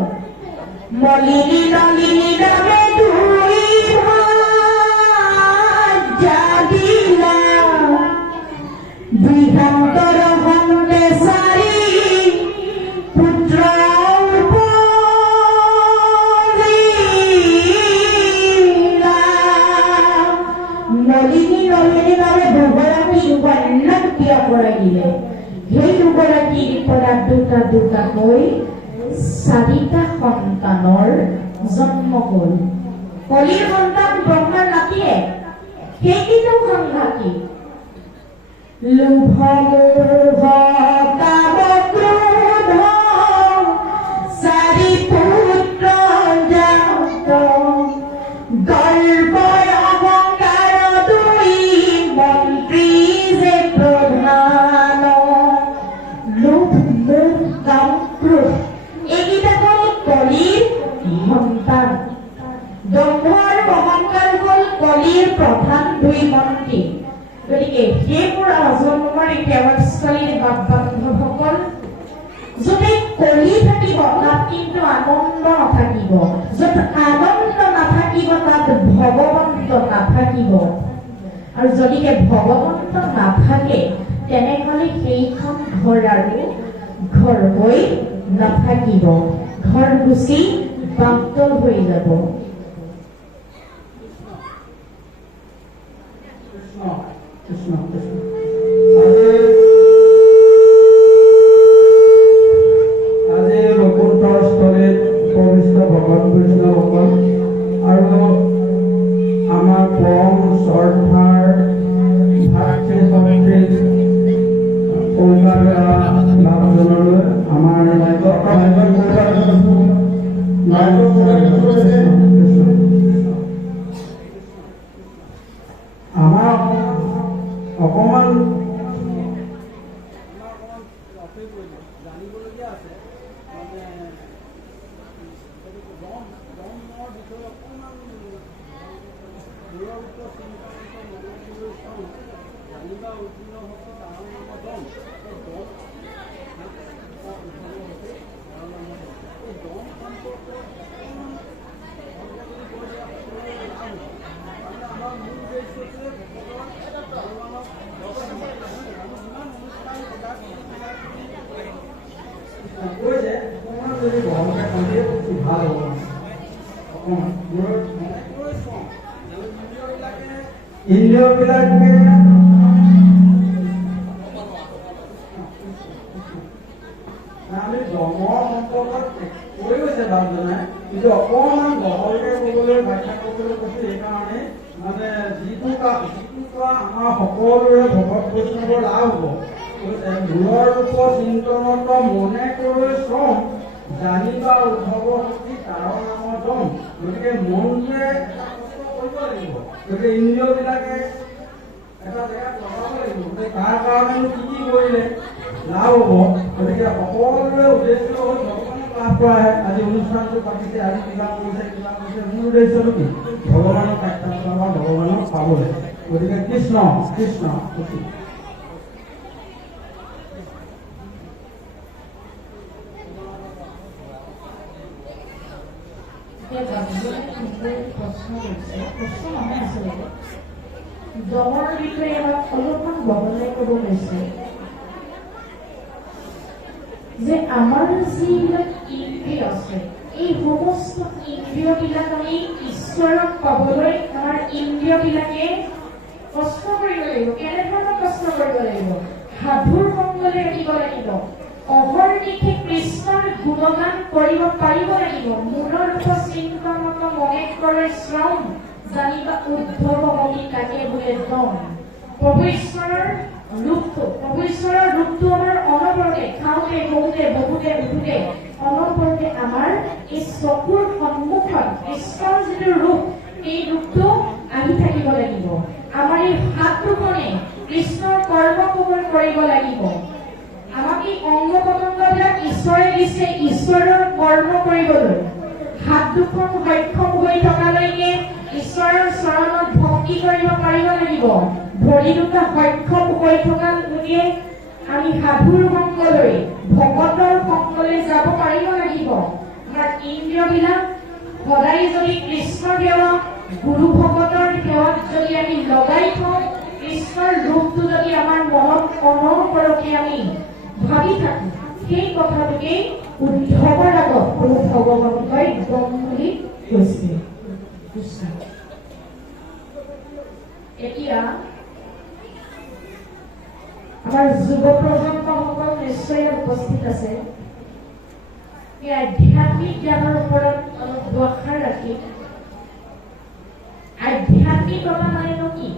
মলিনী নলিনী নামে দুই জাগিলা বৃহত্তৰ হন্তে চাৰি পুত্ৰ মলিনী নলিনী নামে দুগৰাকী কন্যাক বিয়া কৰাই দিলে সেই দুগৰাকীৰ পৰা দুটা দুটাকৈ চাৰিটা সন্তানৰ জন্ম হ'ল কলিৰ সন্তান ব্ৰহ্মাৰ নাতিয়ে সেইকেইটাও সাংঘাতিক লোভ মোহ কাম ক্ৰোধ চাৰি পুত্ৰ জাত গৰ্ব অহংকাৰ দুই মন্ত্ৰী যে প্ৰধান লোভ মোহ কাম ক্ৰোধ এইকেইটা হ'ল কলিৰ সন্তান দম্ভ আৰু অহংকাৰ হ'ল কলিৰ প্ৰধান দুই মন্ত্ৰী গতিকে সেইবোৰ অজন্মৰ দেৱস্থলীৰ বান্ধৱসকল যদি কলি থাকিব তাত কিন্তু আনন্দ নাথাকিব য'ত আনন্দ নাথাকিব তাত ভগৱন্ত নাথাকিব আৰু যদিহে ভগৱন্ত নাথাকে তেনেহ'লে সেইখন ঘৰ আৰু ঘৰ হৈ নাথাকিব ঘৰ গুচি বাংটল হৈ যাব কৃষ্ণ কৃষ্ণ আজি বৈকুণ্ঠৰ স্থলীত উপবিষ্ট ভগৱান বৈষ্ণৱসকল আৰু আমাৰ পৰম শ্ৰদ্ধাৰ ভাতৃ সদৃশ পৰিবাৰ লাভজনলৈ আমাৰ আমাৰ অকমান জানিবলগীয়া আছে মানে জানিবা উত্তীৰ্ণ হৈছে তাৰ নামৰ দম আমাৰ মূল উদ্দেশ্য হৈছে ভগৱানক কৈছে অকণমান যদি গৰমকৈ কমকৈ বেছি ভাল হ'ব অকণমান মোৰ মানে কৈছোঁ ইন্দ্ৰিয়বিলাকে আমি দমৰ সম্পৰ্কত কৈ গৈছে বাপজনে কিন্তু অকণমান বহলকৈ ক'বলৈ ব্যাখ্যা কৰিবলৈ কৈছোঁ সেইকাৰণে মানে যিটো আমাৰ সকলোৰে ভকত বৈষ্ণৱৰ লাভ হ'ব মূলৰ ৰূপ চিন্তনত মনে কৰি শ্ৰম জানিবা উদ্ভৱ শক্তি তাৰ নামৰ দম গতিকে মনটোৱে এটা কষ্ট কৰিব লাগিব গতিকে ইন্দ্ৰিয়বিলাকে এটা জেগাত লগাব লাগিব গতিকে তাৰ কাৰণেনো কি কৰিলে লাভ হ'ব গতিকে সকলোৰে উদ্দেশ্য হ'ল ভগৱানক লাভ কৰাহে আজি অনুষ্ঠানটো পাতিছে আজি কিবা কৰিছে মোৰ উদ্দেশ্যটো কি ভগৱানক সাক্ষাৎ কৰা ভগৱানক পাবলৈ গতিকে কৃষ্ণ কৃষ্ণ কৃষ্ণ প্ৰশ্ন নহয় আচলতে দমৰ বিষয়ে আমাক অলপমান বহলাই ক'ব লৈছে যে আমাৰ যিবিলাক ইন্দ্ৰিয় আছে এই সমস্ত ইন্দ্ৰিয়বিলাক আমি ঈশ্বৰক পাবলৈ আমাৰ ইন্দ্ৰিয়বিলাকে কষ্ট কৰিব লাগিব কেনেধৰণৰ কষ্ট কৰিব লাগিব সাধুৰ সংগলৈ ৰাখিব লাগিব অহৰ্নিশে কৃষ্ণৰ গুণগান কৰিব পাৰিব লাগিব মূলৰ চিন্তনত মনে কৰে শ্ৰম জানিবা উদ্ধৱ হবি তাকে বোলে দম প্ৰভু ঈশ্বৰৰ ৰূপটো আমাৰ অনবৰতে খাওঁতে বওঁতে বহুতে উঠোতে অনবৰতে আমাৰ এই চকুৰ সন্মুখত কৃষ্ণৰ যিটো ৰূপ এই ৰূপটো আহি থাকিব লাগিব আমাৰ এই হাত দুখনে কৃষ্ণৰ কৰ্ম কৰিব লাগিব আমাক এই অংগ পতংগবিলাক ঈশ্বৰে দিছে ঈশ্বৰৰ কৰ্ম কৰিবলৈ হাত দুখন সক্ষম হৈ থকালৈকে ঈশ্বৰৰ চৰণত ভক্তি কৰিব পাৰিব লাগিব ভৰি দুটা সক্ষম হৈ থকালৈকে আমি সাধুৰ সংগলৈ ভকতৰ সংগলৈ যাব পাৰিব লাগিব আমাৰ ইন্দ্ৰিয়বিলাক সদায় যদি কৃষ্ণ সেৱা গুৰু ভকতৰ সেৱাত যদি আমি লগাই থওঁ কৃষ্ণৰ ৰূপটো যদি আমাৰ মনত অনবৰতে আমি ভাবি থাকো সেই কথাটোকেই উদ্ধৱৰ আগত ভগৱানকৈ দম বুলি কৈছে এতিয়া আমাৰ যুৱ প্ৰজন্মসকল নিশ্চয় উপস্থিত আছে এই আধ্যাত্মিক জ্ঞানৰ ওপৰত অলপ দুআষাৰ ৰাখি আধ্যাত্মিকতা মানেনো কি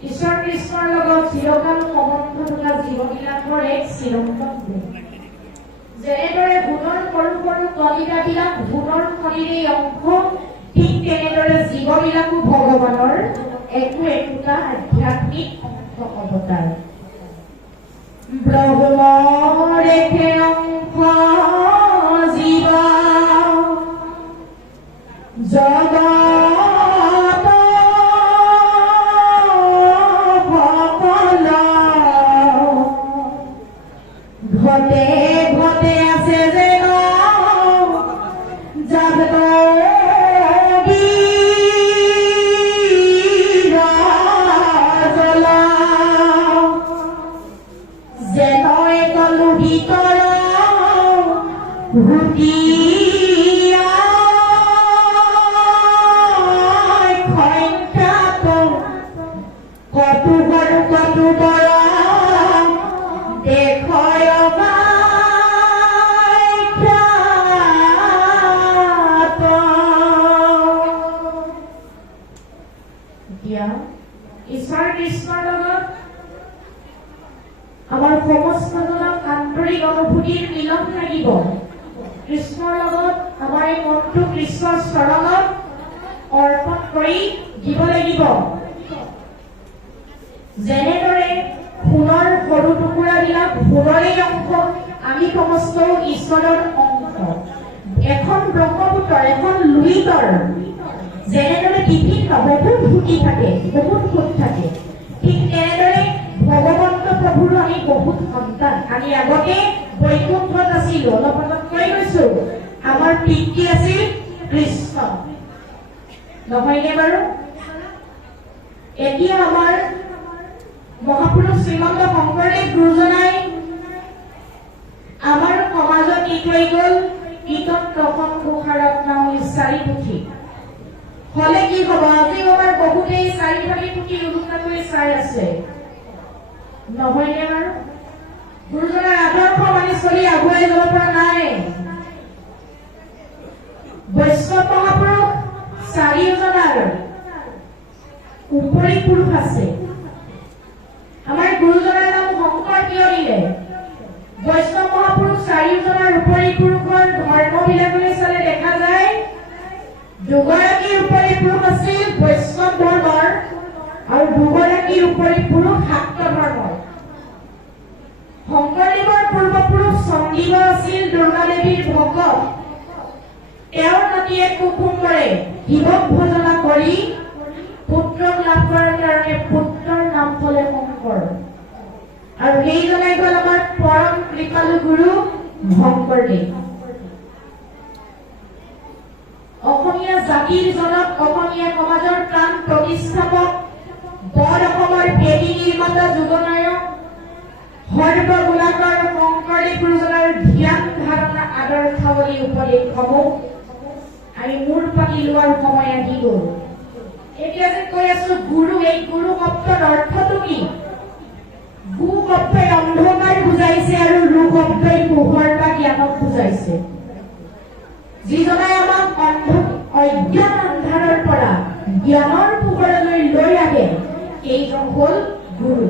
ঈশ্বৰ কৃষ্ণৰ লগত চিৰকাল সম্বন্ধ থকা জীৱবিলাকৰ এক চিৰন্তন গুণ যেনেদৰে গুণৰ সৰু সৰু কণিকাবিলাক গুণৰ খনিৰেই অংশ ঠিক তেনেদৰে জীৱবিলাকো ভগৱানৰ একোটা আধ্যাত্মিক অংশ অৱতাৰ ব্ৰহ্মৰেখে অংশ জীৱ জগত ঘটে ঘটে আছে যেন জগত যেন এক লোহিতৰ ভূতিয়া কটু বড় কটু বড় দেখয় ঈশ্বৰ কৃষ্ণৰ লগত আমাৰ সমস্ত আন্তৰিক অনুভূতিৰ মিলন লাগিব কৃষ্ণৰ লগত আমাৰ এই মনটো কৃষ্ণৰ চৰণত অৰ্পণ কৰি দিব লাগিব যেনেদৰে সোণৰ সৰু টুকুৰাবিলাক সোণৰেই অংশ আমি সমস্ত ঈশ্বৰৰ অংশ এখন ব্ৰহ্মপুত্ৰ এখন লুইতৰ যেনেদৰে বিভিন্ন বহুত ফুটি থাকে বহুত ফুট থাকে ঠিক তেনেদৰে ভগৱন্ত প্ৰভুৰ আমি বহুত সন্তান আমি আগতে বৈকুণ্ঠত আছিলো অলপ আগত কৈ গৈছো আমাৰ পিতৃ আছিল কৃষ্ণ নহয়নে বাৰু এতিয়া আমাৰ মহাপুৰুষ শ্ৰীমন্ত শংকৰদেৱ গুৰুজনাই আমাৰ 4 পুথি হলে কি হ'ব আজি আমাৰ বহুতেই 4 পুথি উলুকাকৈ চাই আছে নহয়নে বাৰু গুৰুজনাৰ আদৰ্শ মানি চলি আগুৱাই যাব পৰা নাই বৈষ্ণৱ মহাপুৰুষ 4জনৰ উপৰি পুৰুষ আছে আমাৰ গুৰুজনাৰ নাম শংকৰ কিয় দিলে বৈষ্ণৱ মহাপুৰুষ 4জনৰ উপৰি পুৰুষৰ ধৰ্মবিলাকলৈ চালে দেখা যায় দুগৰাকীৰ উপৰি পুৰুষ আছিল বৈষ্ণৱ ধৰ্মৰ আৰু দুগৰাকীৰ উপৰি পুৰুষ শাক্ত ধৰ্মৰ শংকৰদেৱৰ পূৰ্বপুৰুষ চণ্ডীব আছিল দুৰ্গা দেৱীৰ ভকত তেওঁৰ নাতিয়ে কুকুম্বৰে শিৱক ভজনা কৰি পুত্ৰক লাভ কৰাৰ কাৰণে পুত্ৰৰ নাম থলে শংকৰ আৰু সেইজনাই হ'ল আমাৰ পৰম কৃপালু গুৰু শংকৰদেৱ অসমীয়া জাতিৰ জনক অসমীয়া সমাজৰ প্ৰাণ প্ৰতিষ্ঠাপক বৰ অসমৰ ভেটি নিৰ্মাতা যুগনায়ক সৰ্বগুণাকৰ শংকৰদেৱ গুৰুজনাৰ ধ্যান ধাৰণা আদৰ্শাৱলী উপদেশসমূহ আমি মূৰ পাতি লোৱাৰ সময় আহি গ'ল এতিয়া যে কৈ আছো গুৰু এই গুৰু শব্দৰ অৰ্থটো কি গু শব্দই অন্ধকাৰ বুজাইছে আৰু ৰু শব্দই পোহৰ বা জ্ঞানক বুজাইছে যিজনাই আমাক অজ্ঞান আন্ধাৰৰ পৰা জ্ঞানৰ পোহৰলৈ লৈ আহে এইজন হ'ল গুৰু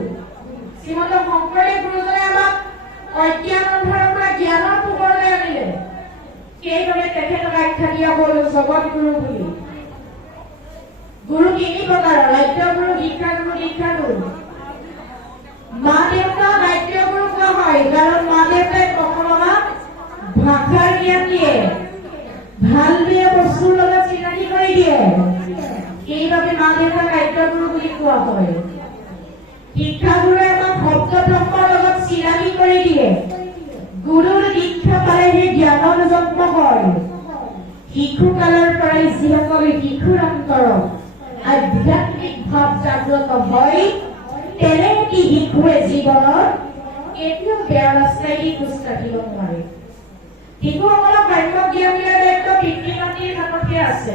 শ্ৰীমন্ত শংকৰদেৱ গুৰুজনাই আমাক অজ্ঞান আন্ধাৰৰ পৰা জ্ঞানৰ পোহৰলৈ আনিলে সেইবাবে তেখেতক আখ্যা দিয়া হ'ল জগত গুৰু বুলি গুৰু 3 প্ৰকাৰৰ ৰাজ্য গুৰু দীক্ষা গুৰু মা দেউতা ৰাজ্য গুৰু কোৱা হয় কাৰণ মা দেউতাই প্ৰথমত ভাষাৰ জ্ঞান দিয়ে ভাল বেয়া বস্তুৰ লগত চিনাকি কৰি দিয়ে এইবাবে মা দেউতাক ৰাজ্য গুৰু বুলি কোৱা হয় শিক্ষা গুৰুৱে আমাক শব্দ ব্ৰহ্মৰ লগত চিনাকি কৰি দিয়ে গুৰুৰ দীক্ষা পালেহে জ্ঞানৰ জন্ম হয় শিশুকালৰ পৰাই যিসকলে শিশুৰ অন্তৰত আধ্যাত্মিক ভাৱ জাগ্ৰত হয় তেনে এটি শিশুৱে জীৱনত কেতিয়াও বেয়া ৰাস্তাইদি খোজ কাঢ়িব নোৱাৰে শিশুসকলক বাক্য জ্ঞান দিয়াৰ দায়িত্ব পিতৃ মাতৃৰ হাততে আছে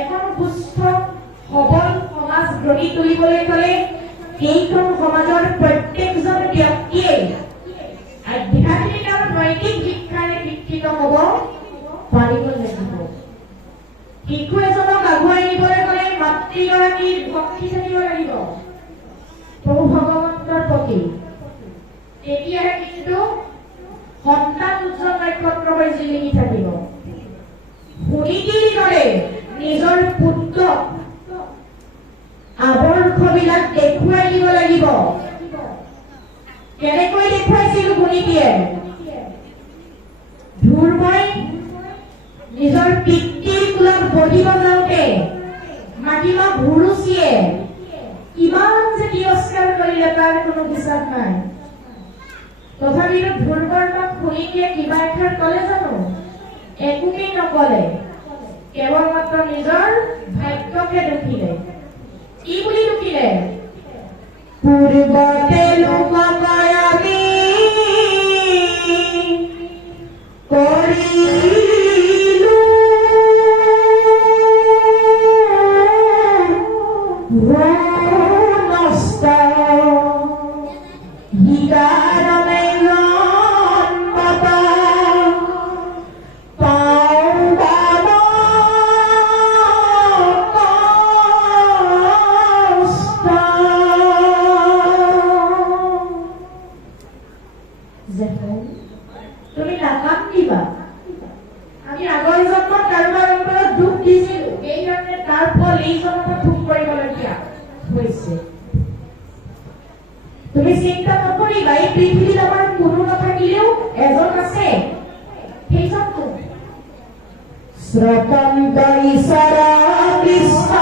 এখন সুস্থ সবল সমাজ গঢ়ি তুলিবলৈ গ'লে সেইখন সমাজৰ প্ৰত্যেকজন ব্যক্তিয়ে আধ্যাত্মিক আৰু নৈতিক শিক্ষাৰে শিক্ষিত হ'ব পাৰিব লাগিব শিশু এজনক আগুৱাই নিবলৈ গ'লে মাতৃগৰাকীৰ ভক্তি থাকিব লাগিব প্ৰভু ভগৱন্তৰ প্ৰতি তেতিয়াহে কিন্তু সন্তান উজ্জ্বল নক্ষত্ৰ হৈ জিলিকি থাকিব শুনিকিৰি কৰে নিজৰ পুত্ৰক আদৰ্শবিলাক দেখুৱাই দিব লাগিব কেনেকৈ দেখুৱাইছিল শুনিকিয়ে ধুৰময় নিজৰ পিতৃৰ কুলত বহিব যাওঁতে মাটিমা ভুৰুচিয়ে কিমান যে তিৰস্কাৰ কৰিলে তাৰ কোনো হিচাপ নাই তথাপিও ধুৰবৰ্ণক শুনিকিয়ে কিবা এষাৰ ক'লে জানো একোকেই নক'লে কেৱল মাত্ৰ নিজৰ ভাগ্যকে দুখিলে কি বুলি দুখিলে পূৰ্বতে লোকময় আমি কৰিলো নষ্ট হিকাৰণে তুমি নাকাম দিবা আমি আগৰ জন্মত কাৰোবাৰ ওপৰত দুখ দিছিলো সেইকাৰণে তাৰ ফল এই জন্মত ভোগ কৰিবলগীয়া হৈছে তুমি চিন্তা নকৰিবা এই পৃথিৱীত আমাৰ কোনো নাথাকিলেও এজন আছে সেইজন তুমি স্বতন্ত্ৰ ঈশ্বৰ কৃষ্ণ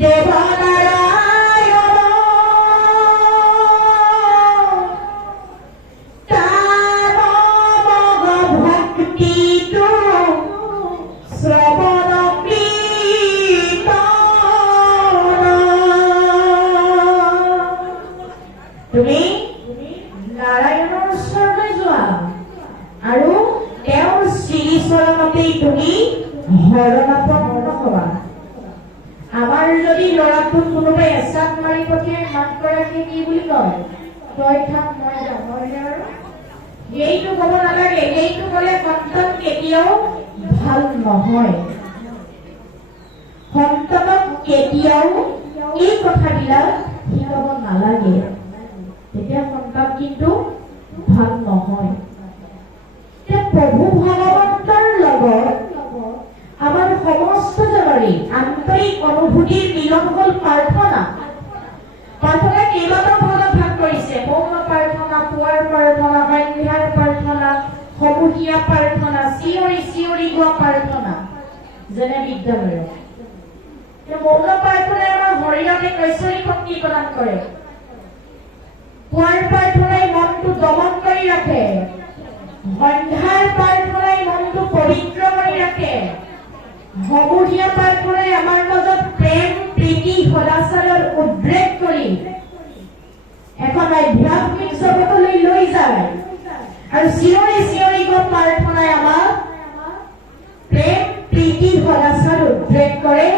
দেৱনাৰায়ণ শ্ৰৱণ তুমি নাৰায়ণৰ ওচৰলৈ যোৱা আৰু তেওঁৰ মাতগৰাকী কি বুলি কয় তই থাক মই যাম হয়নে বাৰু এইটো ক'ব নালাগে এইটো ক'লে সন্তান কেতিয়াও ভাল নহয় সন্তানক কেতিয়াও এই কথাবিলাক শিকাব নালাগে তেতিয়া সন্তান কিন্তু ভাল নহয় প্ৰভু ভগৱন্তৰ লগত আমাৰ সমস্ত জনৰে আন্তৰিক অনুভূতিৰ মিলন হ'ল প্ৰাৰ্থনা কেইবাটাও ভাগত ভাগ কৰিছে মৌন প্ৰাৰ্থনা পুৱাৰ প্ৰাৰ্থনা সন্ধ্যাৰ প্ৰাৰ্থনা সমূহীয়া প্ৰাৰ্থনা চিঞৰি চিঞৰি গোৱা প্ৰাৰ্থনা যেনে বিদ্যালয়ত মৌন প্ৰাৰ্থনাই আমাৰ শৰীৰতে ঐশ্বৰিক শক্তি প্ৰদান কৰে পুৱাৰ প্ৰাৰ্থনাই মনটো দমন কৰি ৰাখে সন্ধ্যাৰ প্ৰাৰ্থনাই মনটো পবিত্ৰ কৰি ৰাখে সমূহীয়া প্ৰাৰ্থনাই আমাৰ মাজত প্ৰেম প্ৰীতি সদাচাৰৰ উদ্ৰেক কৰি এখন আধ্যাত্মিক জগতলৈ লৈ যায় আৰু চিঞৰি চিঞৰি গোৱা প্ৰাৰ্থনাই আমাক প্ৰেম প্ৰীতি সদাচাৰ উদ্ৰেক কৰে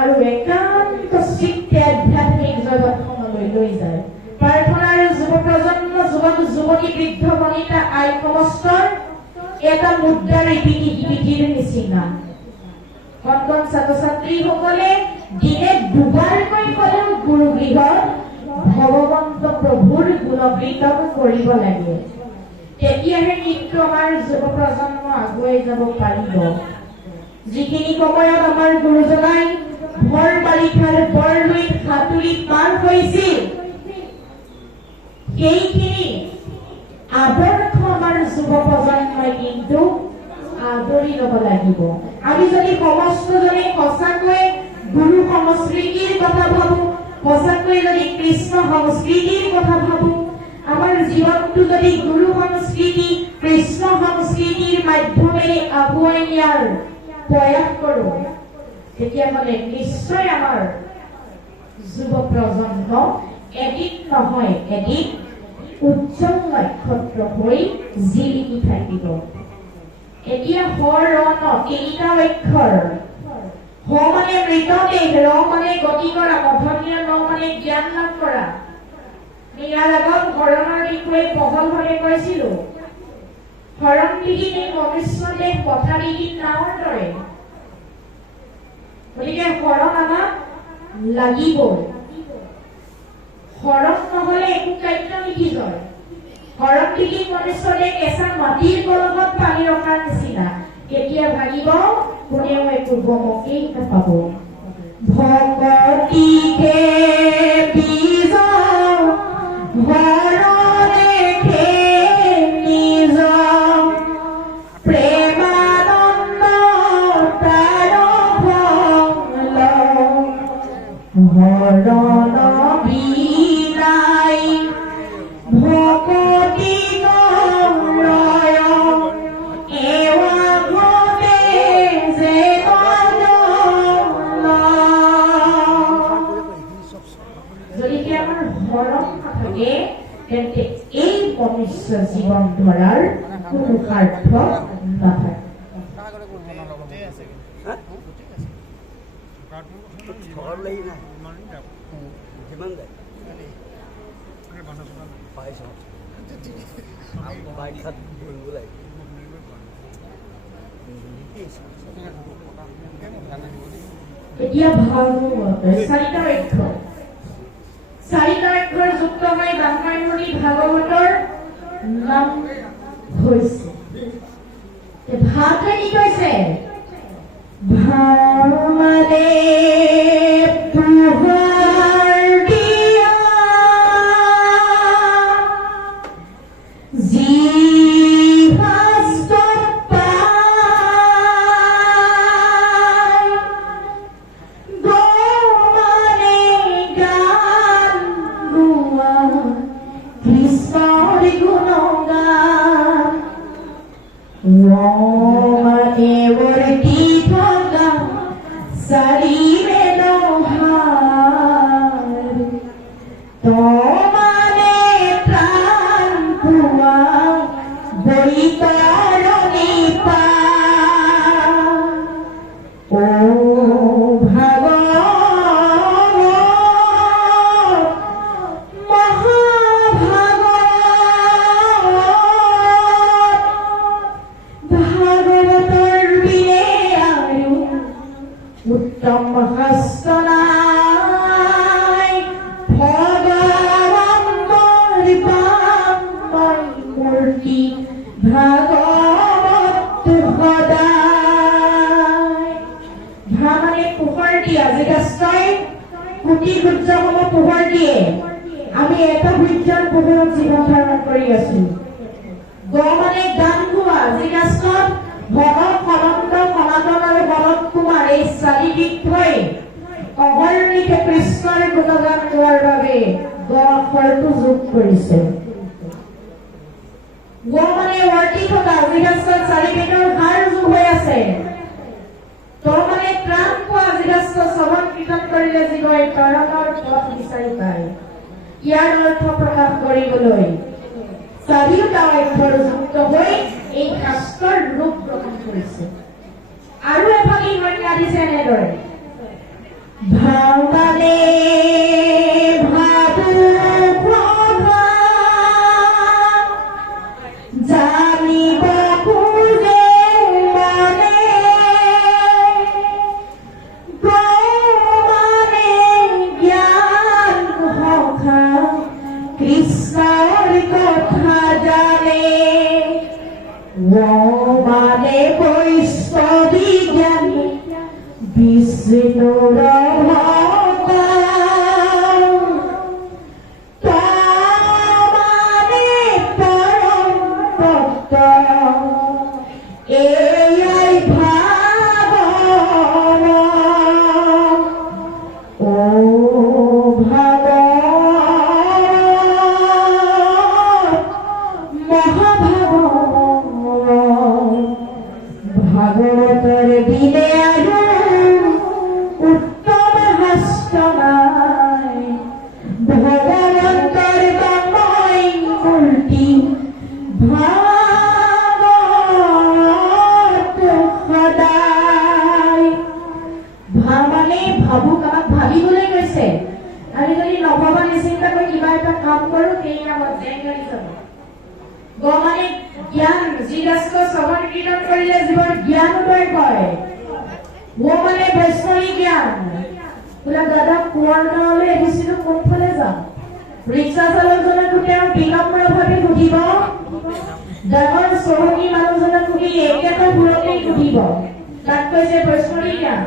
আৰু একান্ত চিত্তে আধ্যাত্মিক জগতখনলৈ লৈ যায় প্ৰাৰ্থনাৰ যুৱ প্ৰজন্ম যুৱক যুৱতী বৃদ্ধ বনিতা আই সমস্তৰ এটা মুদ্ৰাৰ পৃথিৱীৰ নিচিনা কণ ছাত্ৰ ছাত্ৰীসকলে দিনে দুবাৰকৈ হ'লেও গুৰু গৃহত ভগৱন্ত প্ৰভুৰ গুণকীৰ্তন কৰিব লাগে তেতিয়াহে কিন্তু আমাৰ যুৱ প্ৰজন্ম আগুৱাই যাব পাৰিব যিখিনি সময়ত আমাৰ গুৰুজনাই ভৰ বাৰিষাৰ বৰলুইত সাঁতুৰি পাৰ হৈছিল সেইখিনি আদৰ্শ আমাৰ যুৱ প্ৰজন্মই কিন্তু আদৰি ল'ব লাগিব আমি যদি সমস্তজনে সঁচাকৈ গুৰু সংস্কৃতিৰ কথা ভাবো সঁচাকৈ যদি কৃষ্ণ সংস্কৃতিৰ কথা ভাবো আমাৰ জীৱনটো যদি গুৰু সংস্কৃতি কৃষ্ণ সংস্কৃতিৰ মাধ্যমেৰে আগুৱাই নিয়াৰ প্ৰয়াস কৰো তেতিয়াহ'লে নিশ্চয় আমাৰ যুৱ প্ৰজন্ম এদিন নহয় এদিন উজ্জ্বল নক্ষত্ৰ হৈ জিলিকি থাকিব এতিয়া হৰ ৰ ন তিনিটা অক্ষৰ হ মানে মৃতদেহ ৰ মানে গতি কৰা মধ্যমীয়া ন মানে জ্ঞান লাভ কৰা ইয়াৰ আগত হৰণৰ বিষয়ে বহলভাৱে কৈছিলো হৰণবিহীন এই মনুষ্য দেহ পথাবিহীন নাৱৰ দৰে গতিকে হৰণ আমাক লাগিবই হৰণ নহলে একো কাৰ্য নিশিজয় হৰণবিহীন মনুষ্য দেহ কেঁচা মাটিৰ কলহত পানী ৰখাৰ নিচিনা কেতিয়া ভাগিব কোনেও একো গমকেই নাপাব ভকতিকে বীজ হৰণে নিজ প্ৰেমানন্দ তাৰ ফল হৰণ বিনাই ভকতি গৌৰয় এৱা গমে যে যদিহে আমাৰ হৰণ নাথাকে তেন্তে এই মনুষ্য জীৱন ধৰাৰ কোনো স্বাৰ্থ নাথাকে এতিয়া ভাগৱত চাৰিটা অক্ষৰ যুক্ত হৈ ব্ৰহ্মাণ্ডী ভাগৱতৰ নাম হৈছে ভাতে কি কৈছে ভাৰমালে পোহৰ দিয়া Sari সূৰ্যসমূহ পোহৰ দিয়ে আমি এটা সূৰ্যৰ পোহৰত জীৱন ধাৰণ কৰি আছো গ মানে গান গোৱা যি গাছত ভগৱ সনন্দ সনাতন আৰু বলদ কুমাৰ এই চাৰিবিধ হৈ অহৰ্নিশে কৃষ্ণৰ গুণগান গোৱাৰ বাবে গ অক্ষৰটো যোগ কৰিছে গ মানে ৱৰ্তি থকা যি গাছত চাৰিবিধৰ সাৰ যোগ হৈ আছে ত মানে প্ৰাণ পোৱা যি গাছত শ্ৰৱণ কীৰ্তন কৰিলে জীৱই তৰণৰ পথ বিচাৰি পায় ইয়াৰ অৰ্থ প্ৰকাশ কৰিবলৈ চাৰিওটা অক্ষৰ যুক্ত হৈ এই শাস্ত্ৰৰ ৰূপ প্ৰকাশ কৰিছে আৰু এফালে সংজ্ঞা দিছে এনেদৰে ভাৱনে ভাবু প্ৰভা জানিব খোজে মানে মানে জ্ঞান সখা কৃষ্ণৰ কথা জানে মানে বৈষ্ণৱী জ্ঞানী বিষ্ণুৰ ভক্ত মানে পৰম ভক্ত এয়াই ভাৱন ও ভাগৱতৰ বিনে আৰু উত্তম শাস্ত্ৰ নাই ভগৱন্তৰ তন্ময় মূৰ্তি ভাগৱত সদায় মানে ভাবুক আমাক ভাবিবলৈ কৈছে আমি যদি নভবা নিচিন্তাকৈ কিবা এটা কাম কৰো সেই নামত জেংগালি যাব গ মানে জ্ঞান যি ৰাস্ত শ্ৰৱণ কীৰ্তন কৰিলে জীৱৰ জ্ঞান উদয় হয় ও মানে বৈষ্ণৱী জ্ঞান বোলে দাদা কুঁৱাৰ গাঁৱলৈ আহিছিলো কোনফালে যাম ৰিক্সা চালকজনকো তেওঁ বিনম্ৰভাৱে সুধিব ডাঙৰ চহকী মানুহজনক সুধি একেটা সুৰতেই সুধিব তাক কৈছে বৈষ্ণৱী জ্ঞান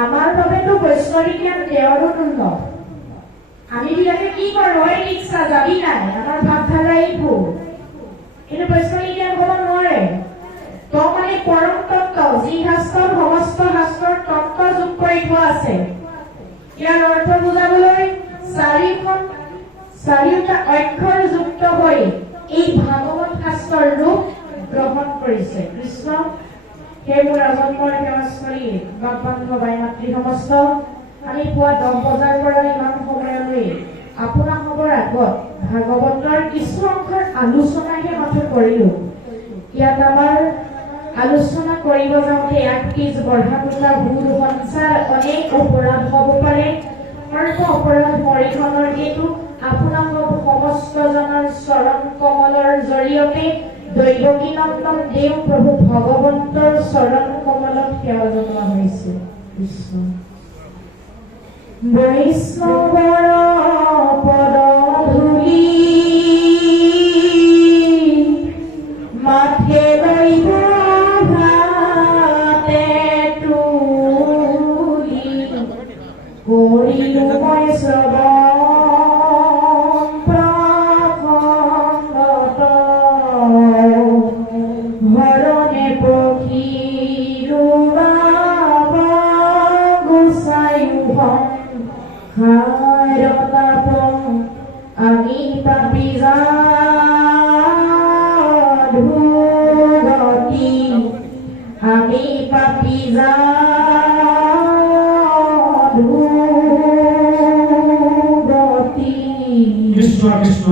আমাৰ বাবেতো বৈষ্ণৱী জ্ঞান তেওঁৰো তুল্য আমি বিলাকে কি কৰো এই ৰিক্সা যাবি নাই আমাৰ ভাৱধাৰা এইবোৰ কিন্তু বৈষ্ণৱী জ্ঞান হ'ব নোৱাৰে ত মানে পৰম তত্ত্ব যি শাস্ত্ৰৰ সমস্ত শাস্ত্ৰৰ তত্ত্ব যোগ কৰি থোৱা আছে ইয়াৰ অৰ্থ বুজাবলৈ চাৰিওটা অক্ষৰ যুক্ত হৈ এই ভাগৱত শাস্ত্ৰৰ ৰূপ গ্ৰহণ কৰিছে কৃষ্ণ সেইবোৰ আজন্মৰ সেৱাস্থলী বাগবান্ধ বাই মাতৃ সমস্ত আমি পুৱা 10 বজাৰ পৰা ইমান সময়লৈ আপোনালোকৰ আগত ভাগৱতৰ কিছু অংশৰ আলোচনাহে মাত্ৰ কৰিলো ইয়াত আমাৰ আলোচনা কৰিব যাওঁতে এক পিছ বঢ়া তোলা ভুল সঞ্চাৰ অনেক অপৰাধ হ'ব পাৰে সৰ্ব অপৰাধ মৰিখনৰ হেতু আপোনালোক সমস্তজনৰ চৰণ কমলৰ জৰিয়তে দৈৱকী নন্দন দেৱ প্ৰভু ভগৱন্তৰ চৰণ কমলত সেৱা জনোৱা হৈছে কৃষ্ণ বৈষ্ণৱৰ পদ ধূলি মাথে লইব ভাতে তুলি কৰিলো মই শ্ৰৱণ প্ৰসংগত হৰণে পক্ষীৰো আমি পাপি যাধুগতি আমি পাপি যাধুগতি কৃষ্ণ কৃষ্ণ